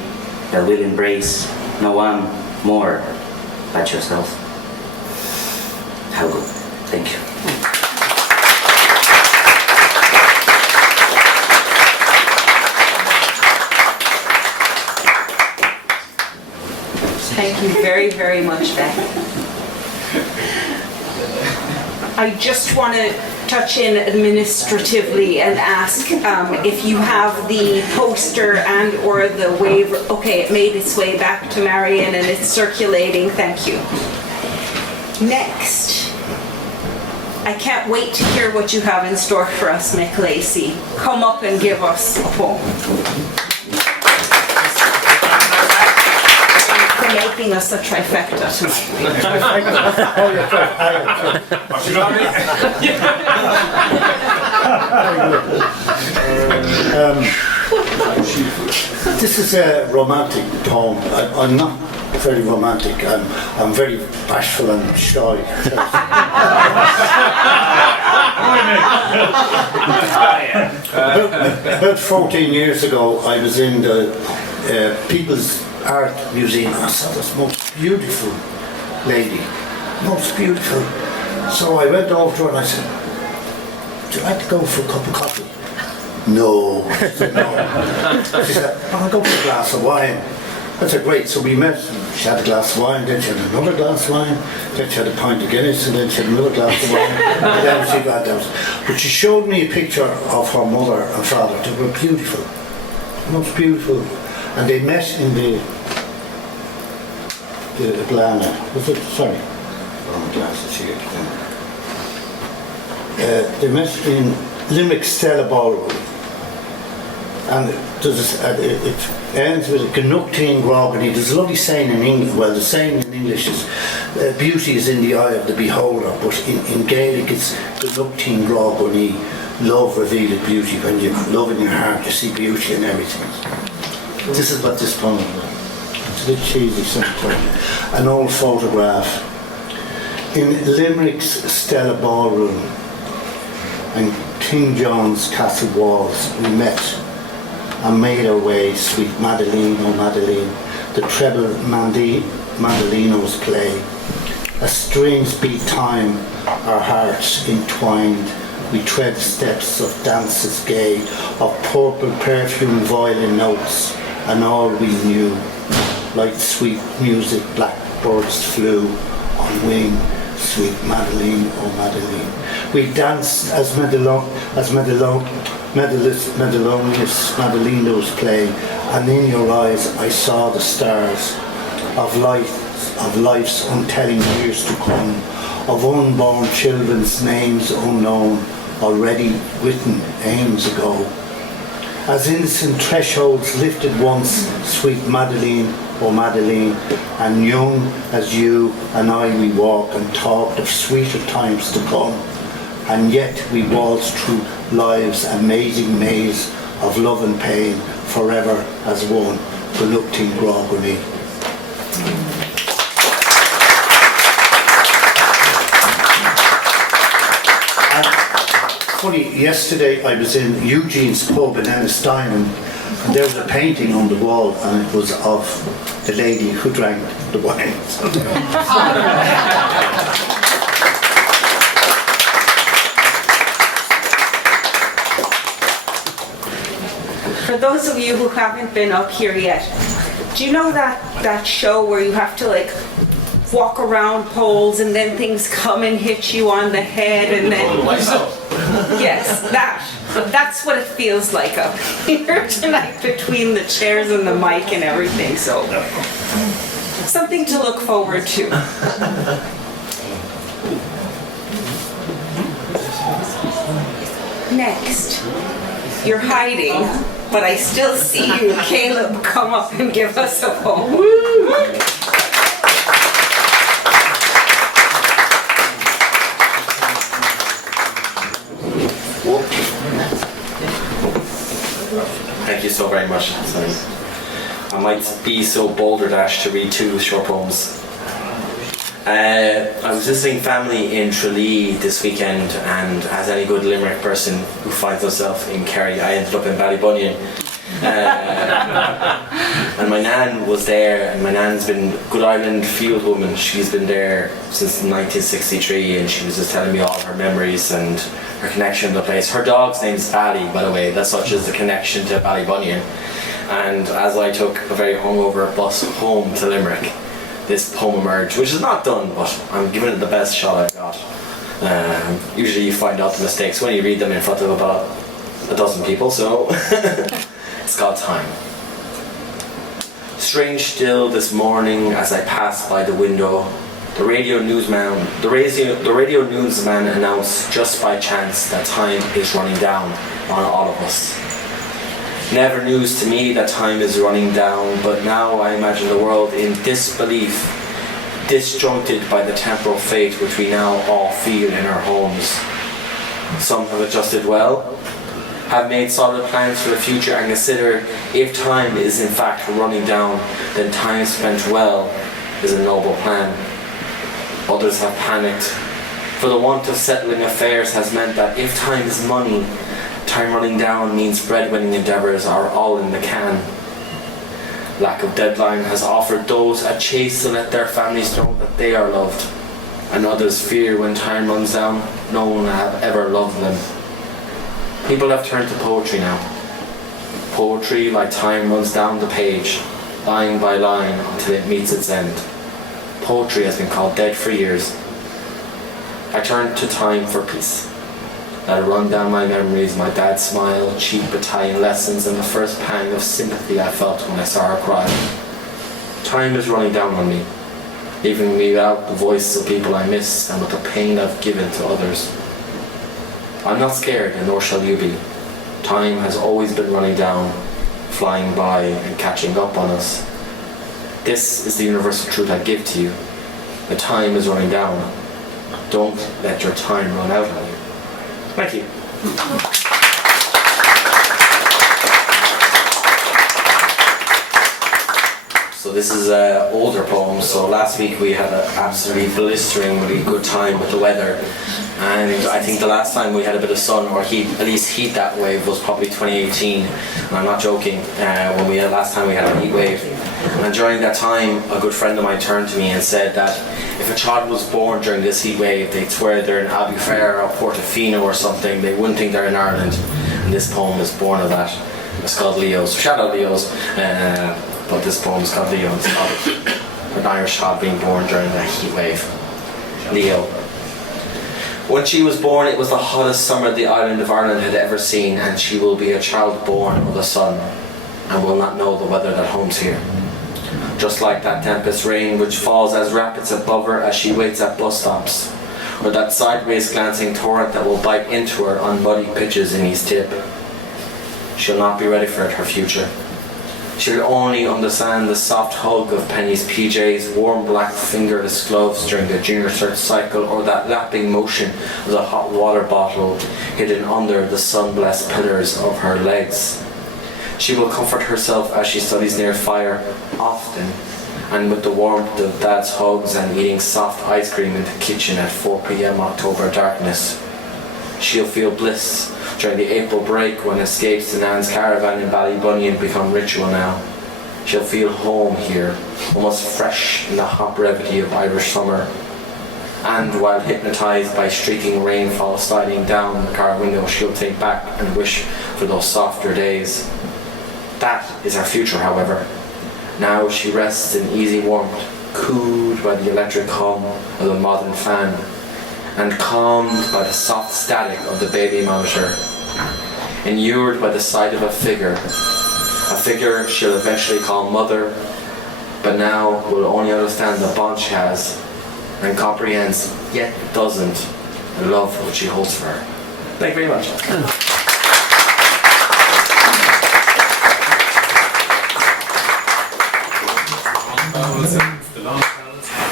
that will embrace no one more but yourself. How good. Thank you. Thank you very, very much, Beck. I just want to touch in administratively and ask if you have the poster and or the waiver. Okay, it made its way back to Marion and it's circulating. Thank you. Next. I can't wait to hear what you have in store for us, Mick Lacey. Come up and give us a poem. For making us a trifecta This is a romantic poem. I'm not very romantic. I'm very bashful and shy. About 14 years ago, I was in the People's Art Museum. I saw this most beautiful lady, most beautiful. So I went over to her and I said, "Would you like to go for a cup of coffee?" No. She said, no. She said, "I'll go for a glass of wine." I said, "Great." So we met. She had a glass of wine, then she had another glass of wine, then she had a pint of Guinness, and then she had another glass of wine, and then she got down. But she showed me a picture of her mother and father. They were beautiful, most beautiful. And they met in the Atlanta. Was it? Sorry. Wrong glasses here. They met in Limerick Stella Ballroom. And it ends with a Canuctin Grogany. There's a lovely saying in English, well, the saying in English is beauty is in the eye of the beholder, but in Gaelic it's Canuctin Grogany, love revealed beauty. When you love in your heart, you see beauty in everything. This is what this poem is about. It's a bit cheesy sometimes. An old photograph. In Limerick's Stella Ballroom and King John's castle walls, we met and made our way, sweet Madeline, oh Madeline, the treble mandolinos play. As strings beat time, our hearts entwined, we tread steps of dances gay, of purple perfume violin notes, and all we knew, like sweet music blackbirds flew on wing, sweet Madeline, oh Madeline. We danced as Madelinos play, and in your eyes I saw the stars of life's untelling years to come, of unborn children's names unknown, already written aeons ago. As innocent thresholds lifted once, sweet Madeline, oh Madeline, and young as you and I we walk and talked of sweeter times to come, and yet we waltz through life's amazing maze of love and pain, forever as one, Canuctin Grogany. Funny, yesterday I was in Eugene's pub in Ennistimon, and there was a painting on the wall, and it was of the lady who drank the wine. For those of you who haven't been up here yet, do you know that show where you have to like walk around poles and then things come and hit you on the head and then... Yes, that's what it feels like up here tonight between the chairs and the mic and everything, so something to look forward to. Next, you're hiding, but I still see you, Caleb, come up and give us a poem. Woo! Thank you so very much. I might be so boulder dash to read 2 short poems. I was visiting family in Tralee this weekend, and as any good Limerick person who finds himself in Kerry, I ended up in Ballybunion. And my nan was there, and my nan's been a Good Island field woman. She's been there since 1963, and she was just telling me all her memories and her connection to the place. Her dog's name's Bally, by the way. That's such as the connection to Ballybunion. And as I took a very hungover bus home to Limerick, this poem emerged, which is not done, but I'm giving it the best shot I've got. Usually you find out the mistakes when you read them in front of about a dozen people, so it's got time. Strange still this morning as I passed by the window, the radio newsman announced just by chance that time is running down on all of us. Never news to me that time is running down, but now I imagine the world in disbelief, disjointed by the temporal fate which we now all feel in our homes. Some have adjusted well, have made solid plans for the future, and consider if time is in fact running down, then time spent well is a noble plan. Others have panicked, for the want of settling affairs has meant that if time is money, time running down means breadwinning endeavours are all in the can. Lack of deadline has offered those a chase to let their families know that they are loved, and others fear when time runs down, no one will have ever loved them. People have turned to poetry now. Poetry like time runs down the page, line by line until it meets its end. Poetry has been called dead for years. I turn to time for peace. Let it run down my memories, my dad's smile, cheap Italian lessons, and the first pang of sympathy I felt when I saw her cry. Time is running down on me, leaving me without the voice of people I miss and with the pain I've given to others. I'm not scared, and nor shall you be. Time has always been running down, flying by and catching up on us. This is the universal truth I give to you. The time is running down. Don't let your time run out on you. Thank you. So this is an older poem. So last week we had an absolutely blisteringly good time with the weather, and I think the last time we had a bit of sun or heat, at least heat that wave, was probably 2018. And I'm not joking. When last time we had a heat wave, and during that time, a good friend of mine turned to me and said that if a child was born during this heat wave, they'd swear they're in Albufeira or Portofino or something. They wouldn't think they're in Ireland. And this poem is born of that. It's called Leo's. Shout out Leo's. But this poem is called Leo. It's about an Irish child being born during that heat wave. Leo. When she was born, it was the hottest summer the island of Ireland had ever seen, and she will be a child born of the sun, and will not know the weather that homes here. Just like that tempest rain which falls as rapids above her as she waits at bus stops, or that sideways glancing torrent that will bite into her on muddy pitches in East Tip. She'll not be ready for it, her future. She'll only understand the soft hug of Penny's PJs, warm black fingerless gloves during the junior cert cycle, or that lapping motion of the hot water bottle hidden under the sun-blessed pillars of her legs. She will comfort herself as she studies near fire, often, and with the warmth of Dad's hugs and eating soft ice cream in the kitchen at 4 p.m. October darkness. She'll feel bliss during the April break when escapes to Nan's caravan in Ballybunion become ritual now. She'll feel home here, almost fresh in the hot brevity of Irish summer. And while hypnotised by streaking rainfall sliding down the car window, she'll think back and wish for those softer days. That is her future, however. Now she rests in easy warmth, cooed by the electric hum of the modern fan, and calmed by the soft static of the baby monitor, inured by the sight of a figure she'll eventually call mother, but now will only understand the bond she has, and comprehends, yet doesn't, love what she holds for her. Thank you very much.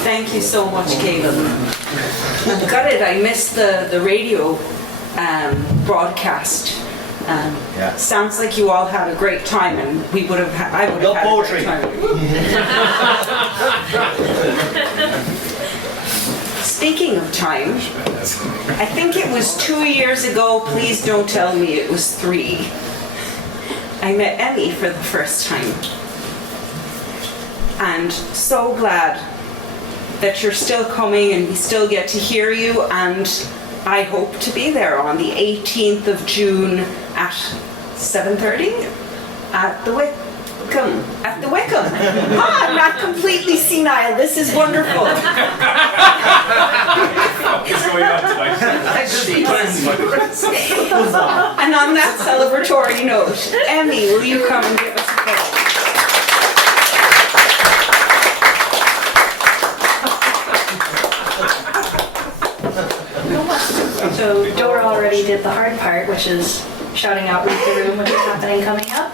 Thank you so much, Caleb. Got it. I missed the radio broadcast. Sounds like you all had a great time, and I would have had a great time. Speaking of time, I think it was 2 years ago. Please don't tell me it was 3. I met Emmy for the first time. And so glad that you're still coming and we still get to hear you, and I hope to be there on the 18th of June at 7:30 at the Wickham. At the Wickham. I'm not completely senile. This is wonderful. What's going on tonight? And on that celebratory note, Emmy, will you come and give us a call? So Dora already did the hard part, which is shouting out read the room, which is happening coming up.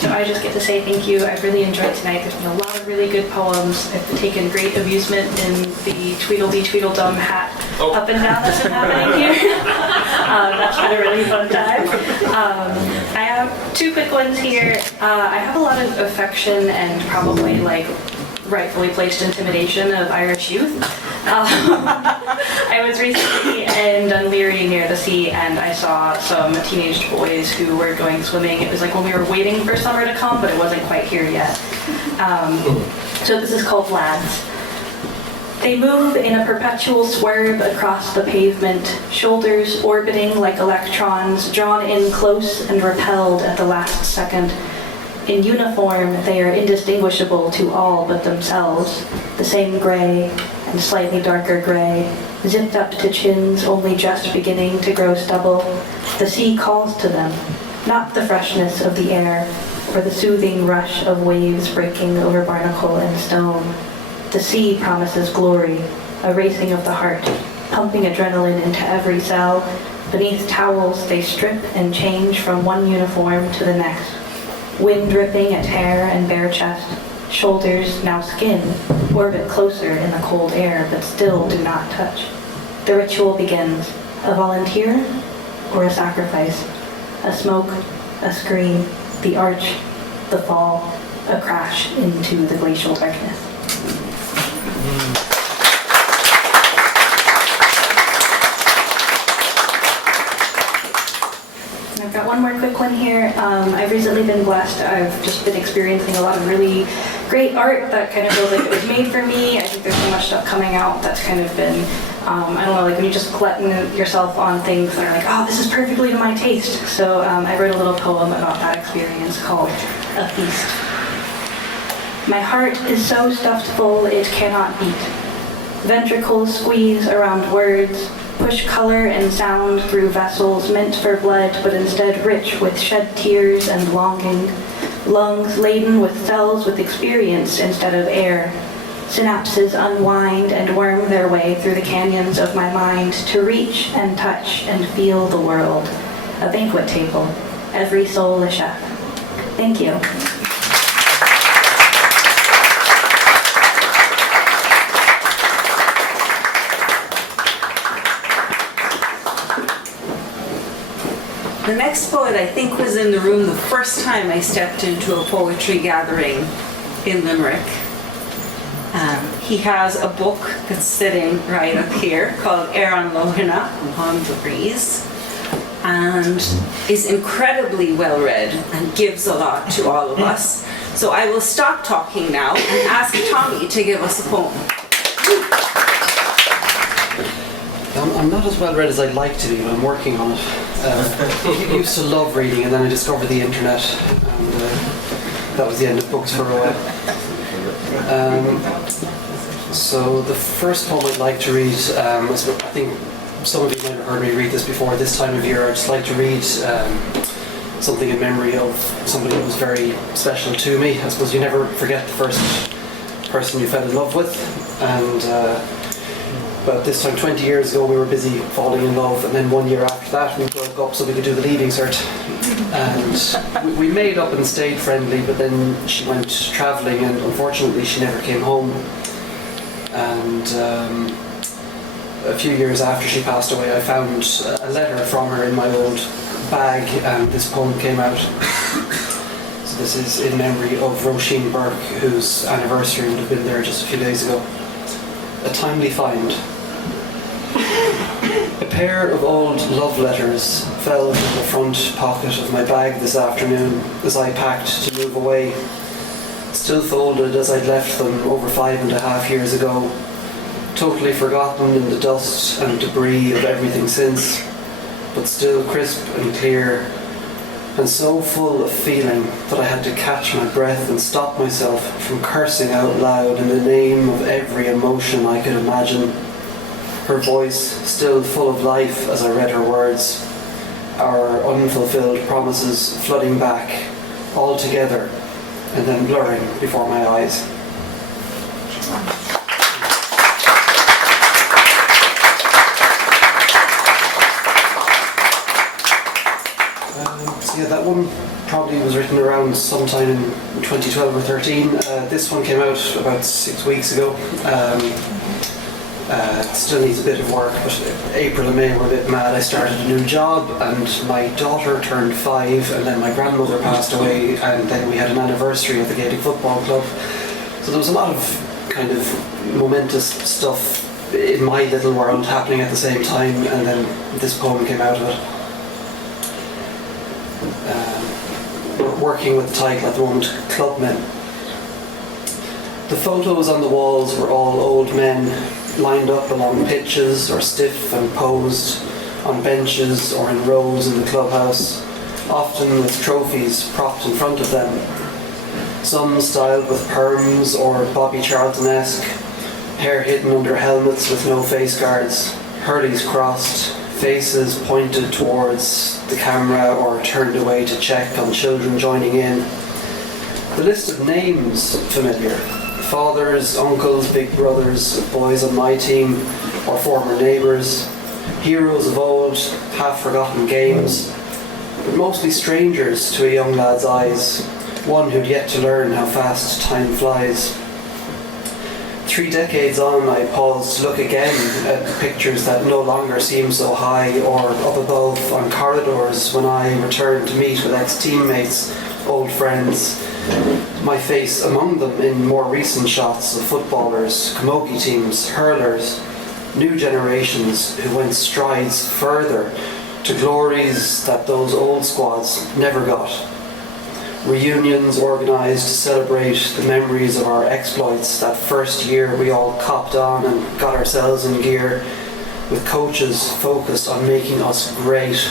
So I just get to say thank you. I've really enjoyed tonight. There's been a lot of really good poems. I've taken great amusement in the Tweedledee Tweedledum hat up and down that's been happening here. That's been a really fun time. I have 2 quick ones here. I have a lot of affection and probably rightfully placed intimidation of Irish youth. I was recently in Dunleary near the sea, and I saw some teenage boys who were going swimming. It was like when we were waiting for summer to come, but it wasn't quite here yet. So this is called Lads. They move in a perpetual swerve across the pavement, shoulders orbiting like electrons, drawn in close and repelled at the last second. In uniform, they are indistinguishable to all but themselves, the same gray and slightly darker gray, zipped up to chins only just beginning to grow stubble. The sea calls to them, not the freshness of the air or the soothing rush of waves breaking over barnacle and stone. The sea promises glory, a racing of the heart, pumping adrenaline into every cell, Beneath towels, they strip and change from one uniform to the next. Wind dripping at hair and bare chest. Shoulders, now skin, orbit closer in the cold air, but still do not touch. The ritual begins. A volunteer or a sacrifice? A smoke, a scream, the arch, the fall, a crash into the glacial darkness. I've got one more quick one here. I've recently been blessed. I've just been experiencing a lot of really great art that kind of feels like it was made for me. I think there's so much stuff coming out that's kind of been, I don't know, like when you just glutton yourself on things that are like, oh, this is perfectly to my taste. So I wrote a little poem about that experience called A Feast. My heart is so stuffed full it cannot beat. Ventricles squeeze around words, push color and sound through vessels meant for blood, but instead rich with shed tears and longing. Lungs laden with cells with experience instead of air. Synapses unwind and worm their way through the canyons of my mind to reach and touch and feel the world. A banquet table, every soul a chef. Thank you. The next poet I think was in the room the first time I stepped into a poetry gathering in Limerick. He has a book that's sitting right up here called Éireann Lóghine on the Breeze, and is incredibly well read and gives a lot to all of us. So I will stop talking now and ask Tommy to give us a poem. I'm not as well read as I'd like to be, but I'm working on it. I used to love reading, and then I discovered the internet, and that was the end of books for a while. So the first poem I'd like to read, I think some of you might have heard me read this before. This time of year, I'd just like to read something in memory of somebody who was very special to me. I suppose you never forget the first person you fell in love with, and but this time 20 years ago we were busy falling in love, and then 1 year after that we broke up so we could do the leaving cert, and we made up and stayed friendly, but then she went travelling and unfortunately she never came home, and a few years after she passed away I found a letter from her in my old bag, and this poem came out. So this is in memory of Roisin Burke, whose anniversary would have been there just a few days ago. A timely find. A pair of old love letters fell from the front pocket of my bag this afternoon as I packed to move away, still folded as I'd left them over 5.5 years ago, totally forgotten in the dust and debris of everything since, but still crisp and clear, and so full of feeling that I had to catch my breath and stop myself from cursing out loud in the name of every emotion I could imagine. Her voice still full of life as I read her words, our unfulfilled promises flooding back all together and then blurring before my eyes. So yeah, that one probably was written around sometime in 2012 or 13. This one came out about 6 weeks ago. It still needs a bit of work, but April and May were a bit mad. I started a new job and my daughter turned 5, and then my grandmother passed away, and then we had an anniversary of the Gaelic Football Club. So there was a lot of kind of momentous stuff in my little world happening at the same time, and then this poem came out of it. We're working with the title at the moment, Clubmen. The photos on the walls were all old men, lined up along pitches or stiff and posed on benches or in rows in the clubhouse, often with trophies propped in front of them. Some styled with perms or Bobby Charlton-esque, hair hidden under helmets with no face guards, hurleys crossed, faces pointed towards the camera or turned away to check on children joining in. The list of names familiar. Fathers, uncles, big brothers, boys on my team, or former neighbours. Heroes of old, half-forgotten games, but mostly strangers to a young lad's eyes, one who'd yet to learn how fast time flies. 3 decades on, I paused to look again at the pictures that no longer seem so high or up above on corridors when I returned to meet with ex-teammates, old friends. My face among them in more recent shots of footballers, camogie teams, hurlers, new generations who went strides further to glories that those old squads never got. Reunions organised to celebrate the memories of our exploits that first year we all copped on and got ourselves in gear, with coaches focused on making us great.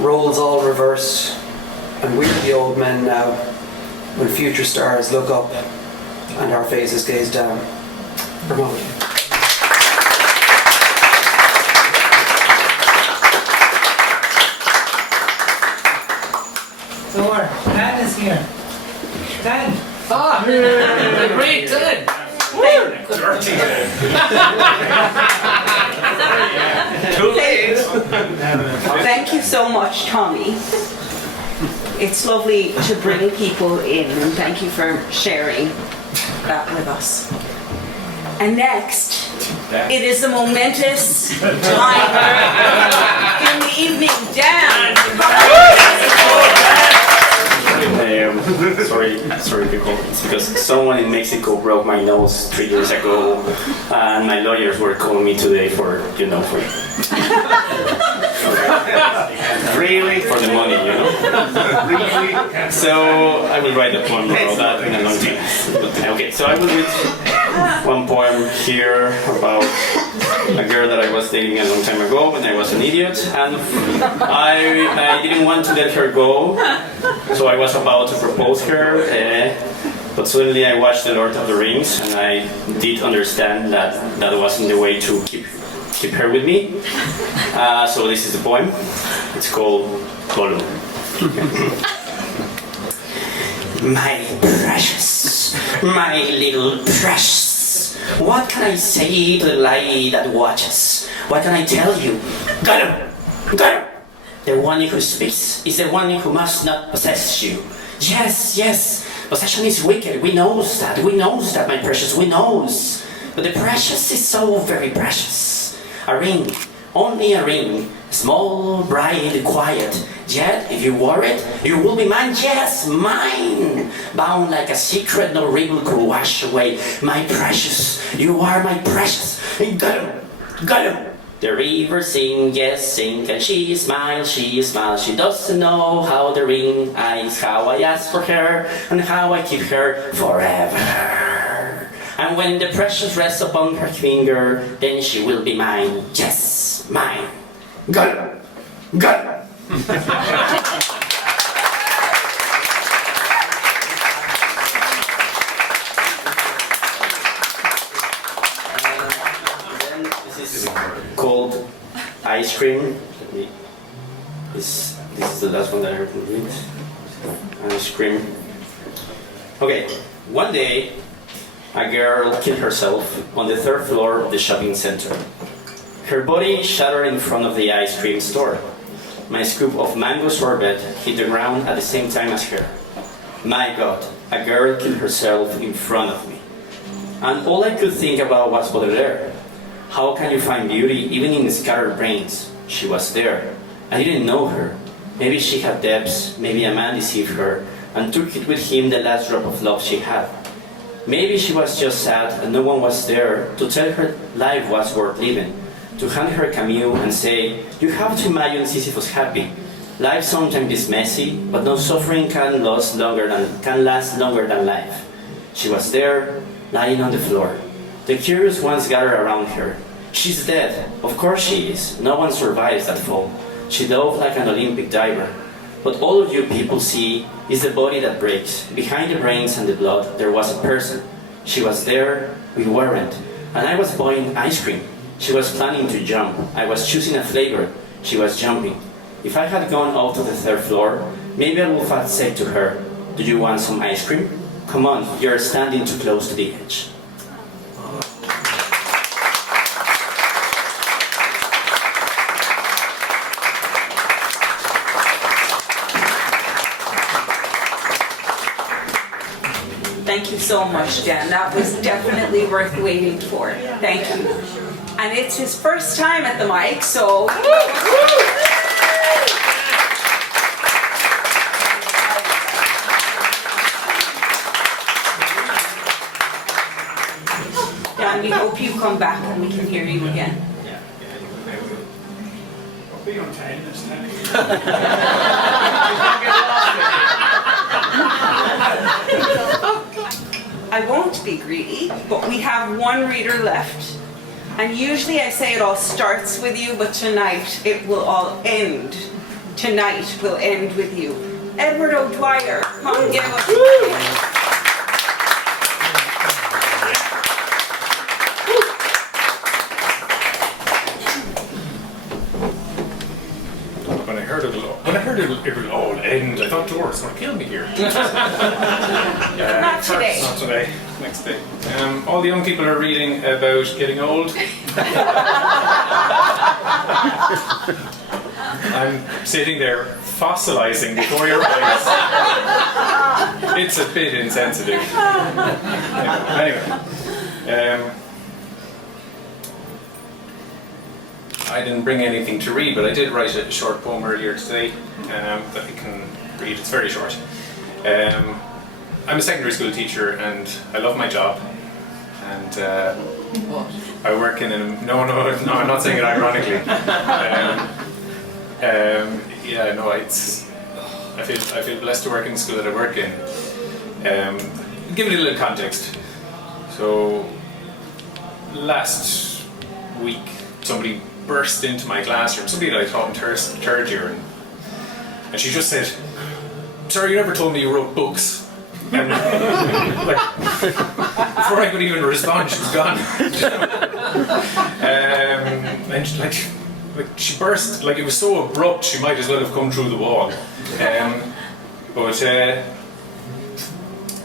Roles all reversed, and we're the old men now, when future stars look up and our faces gaze down. Promote. Dan is here. Dan. Ah, the great Dan. Dirty Too late. Thank you so much, Tommy. It's lovely to bring people in, and thank you for sharing that with us. And next, it is a momentous time in the evening. Dan! Sorry, it's because someone in Mexico broke my nose 3 years ago, and my lawyers were calling me today for really for the money, really. So I will write a poem about that in a long time. Okay, so I will read one poem here about a girl that I was dating a long time ago when I was an idiot, and I didn't want to let her go, so I was about to propose her, but suddenly I watched The Lord of the Rings, and I did understand that that wasn't the way to keep her with me. So this is the poem. It's called Gollum. My precious, my little precious, what can I say to the light that watches? What can I tell you? Gollum! Gollum! The one who speaks is the one who must not possess you. Yes, possession is wicked. We knows that, my precious, we knows. But the precious is so very precious. A ring, only a ring, small, bright, quiet. Yet, if you wore it, you will be mine, yes, mine. Bound like a secret no river could wash away. My precious, you are my precious. Gollum. The river sing, yes, sing, and she smiles. She doesn't know how the ring is, how I ask for her, and how I keep her forever. And when the precious rests upon her finger, then she will be mine, yes, mine. Gollum. This is called Ice Cream. This is the last one that I heard from you. Ice Cream. Okay, one day, a girl killed herself on the 3rd floor of the shopping center. Her body shattered in front of the ice cream store. My scoop of mango sorbet hit the ground at the same time as her. My God, a girl killed herself in front of me. And all I could think about was Baudelaire. How can you find beauty even in scattered brains? She was there. I didn't know her. Maybe she had depths, maybe a man deceived her and took it with him the last drop of love she had. Maybe she was just sad and no one was there to tell her life was worth living, to hand her a Camus and say, you have to imagine Sisyphus happy. Life sometimes is messy, but no suffering can last longer than life. She was there, lying on the floor. The curious ones gathered around her. She's dead. Of course she is. No one survives that fall. She dove like an Olympic diver. What all of you people see is the body that breaks. Behind the brains and the blood, there was a person. She was there, we weren't. And I was buying ice cream. She was planning to jump. I was choosing a flavor. She was jumping. If I had gone out to the 3rd floor, maybe I would have said to her, do you want some ice cream? Come on, you're standing too close to the edge. so much, Jen. That was definitely worth waiting for. Thank you. And it's his first time at the mic, so... Dan, we hope you come back and we can hear you again. I'll be on time this time. I won't be greedy, but we have one reader left. And usually I say it all starts with you, but tonight it will all end. Tonight will end with you. Edward O'Dwyer, come give us a hand. When I heard it would all end, I thought Dora's going to kill me here. Not today. Not today. Next day. All the young people are reading about getting old. I'm sitting there fossilizing before your eyes. It's a bit insensitive. Anyway. I didn't bring anything to read, but I did write a short poem earlier today that I can read. It's very short. I'm a secondary school teacher and I love my job. And I work in a... No, I'm not saying it ironically. I feel blessed to work in the school that I work in. Give it a little context. So, last week, somebody burst into my classroom, somebody that I taught in third year, and she just said, "Sorry, you never told me you wrote books." And like, before I could even respond, she was gone. And she burst, like it was so abrupt, she might as well have come through the wall. But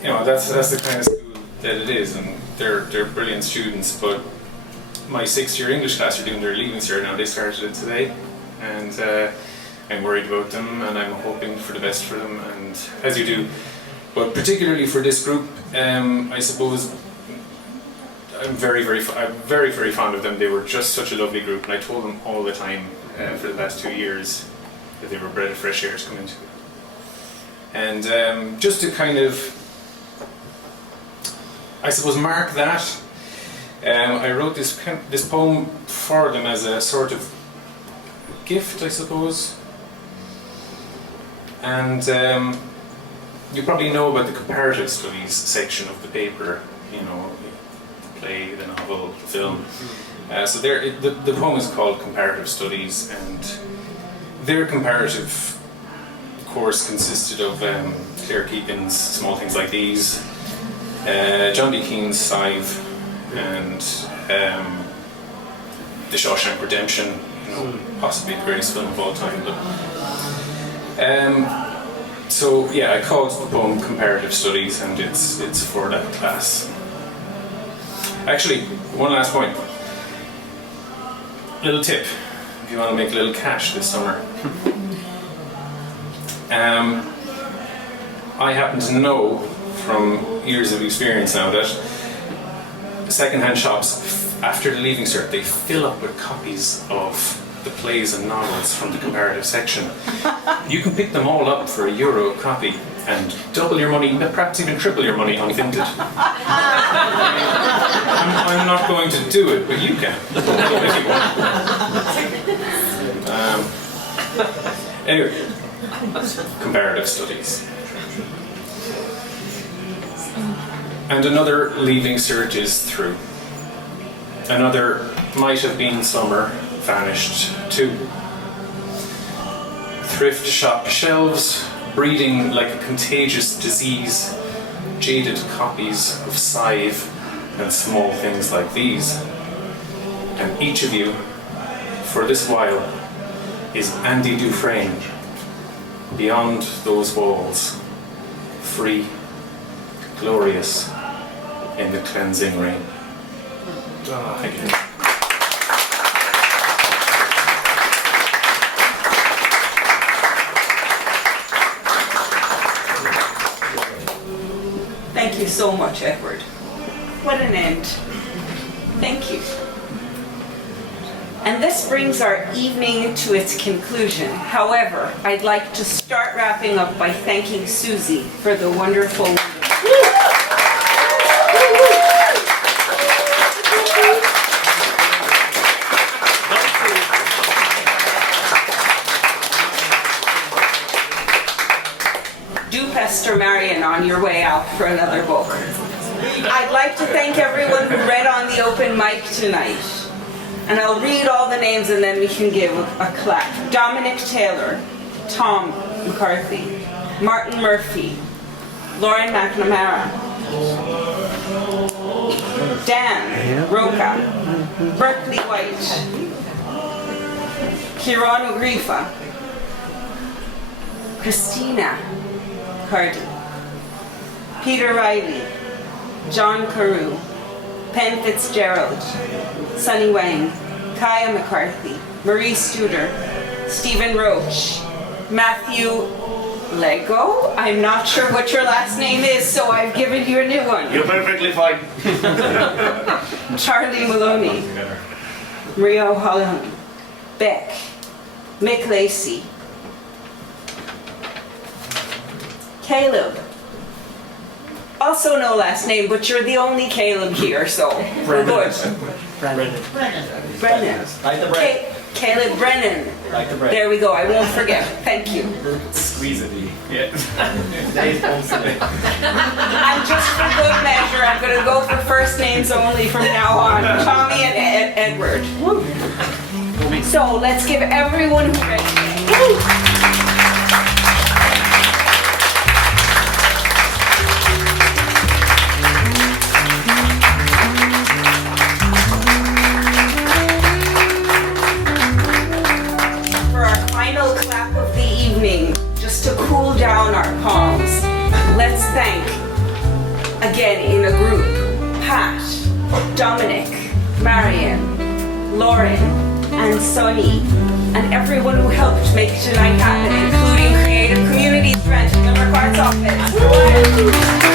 you know, that's the kind of school that it is, and they're brilliant students. But my 6th year English class are doing their leaving cert now. They started it today, and I'm worried about them, and I'm hoping for the best for them, and as you do. But particularly for this group, I suppose I'm very, very fond of them. They were just such a lovely group, and I told them all the time for the last 2 years that they were a breath of fresh air to come into. And just to kind of, I suppose, mark that. I wrote this poem for them as a sort of gift, I suppose. And you probably know about the comparative studies section of the paper, you know, the play, the novel, the film. So the poem is called Comparative Studies, and their comparative course consisted of Claire Keegan's Small Things Like These, John D. Keane's Scythe, and The Shawshank Redemption, you know, possibly the greatest film of all time. But so yeah, I called the poem Comparative Studies, and it's for that class. Actually, one last point. Little tip, if you want to make a little cash this summer. I happen to know from years of experience now that second-hand shops, after the leaving cert, they fill up with copies of the plays and novels from the comparative section. You can pick them all up for €1 a copy and double your money, perhaps even triple your money on Vinted. I'm not going to do it, but you can. If you want. Anyway, comparative studies. And another leaving cert is through. Another might have been summer vanished too. Thrift shop shelves breeding like a contagious disease, jaded copies of Scythe and Small Things Like These. And each of you, for this while, is Andy Dufresne, beyond those walls, free, glorious, in the cleansing rain. Thank you. Thank you so so much, Edward. What an end. Thank you. And this brings our evening to its conclusion. However, I'd like to start wrapping up by thanking Suzy for the wonderful do pester Marion on your way out for another book. I'd like to thank everyone who read on the open mic tonight. And I'll read all the names and then we can give a clap. Dominic Taylor, Tom McCarthy, Martin Murphy, Lauren McNamara, Dan Roca, Berkeley White, Kieran Ogrifa, Christina Cardi, Peter Riley, John Carew, Penn Fitzgerald, Sunny Wang, Kaya McCarthy, Marie Studer, Stephen Roach, Matthew Lego. I'm not sure what your last name is, so I've given you a new one. You're perfectly fine. Charlie Maloney, Maria O'Halloran, Beck, Mick Lacey, Caleb. Also no last name, but you're the only Caleb here, so we're good. Brennan. Brennan. Like the bread. Caleb Brennan. Like the bread. There we go, I won't forget. Thank you. Squeeze it. Yeah. And just for good measure, I'm going to go for first names only from now on. Tommy and Edward. Woo. So let's give everyone who read today. Just to cool down our palms, let's thank, again in a group, Pat, Dominic, Marion, Lauren, and Sonny, and everyone who helped make tonight happen, including Creative Communities Grant in the Limerick Arts Office.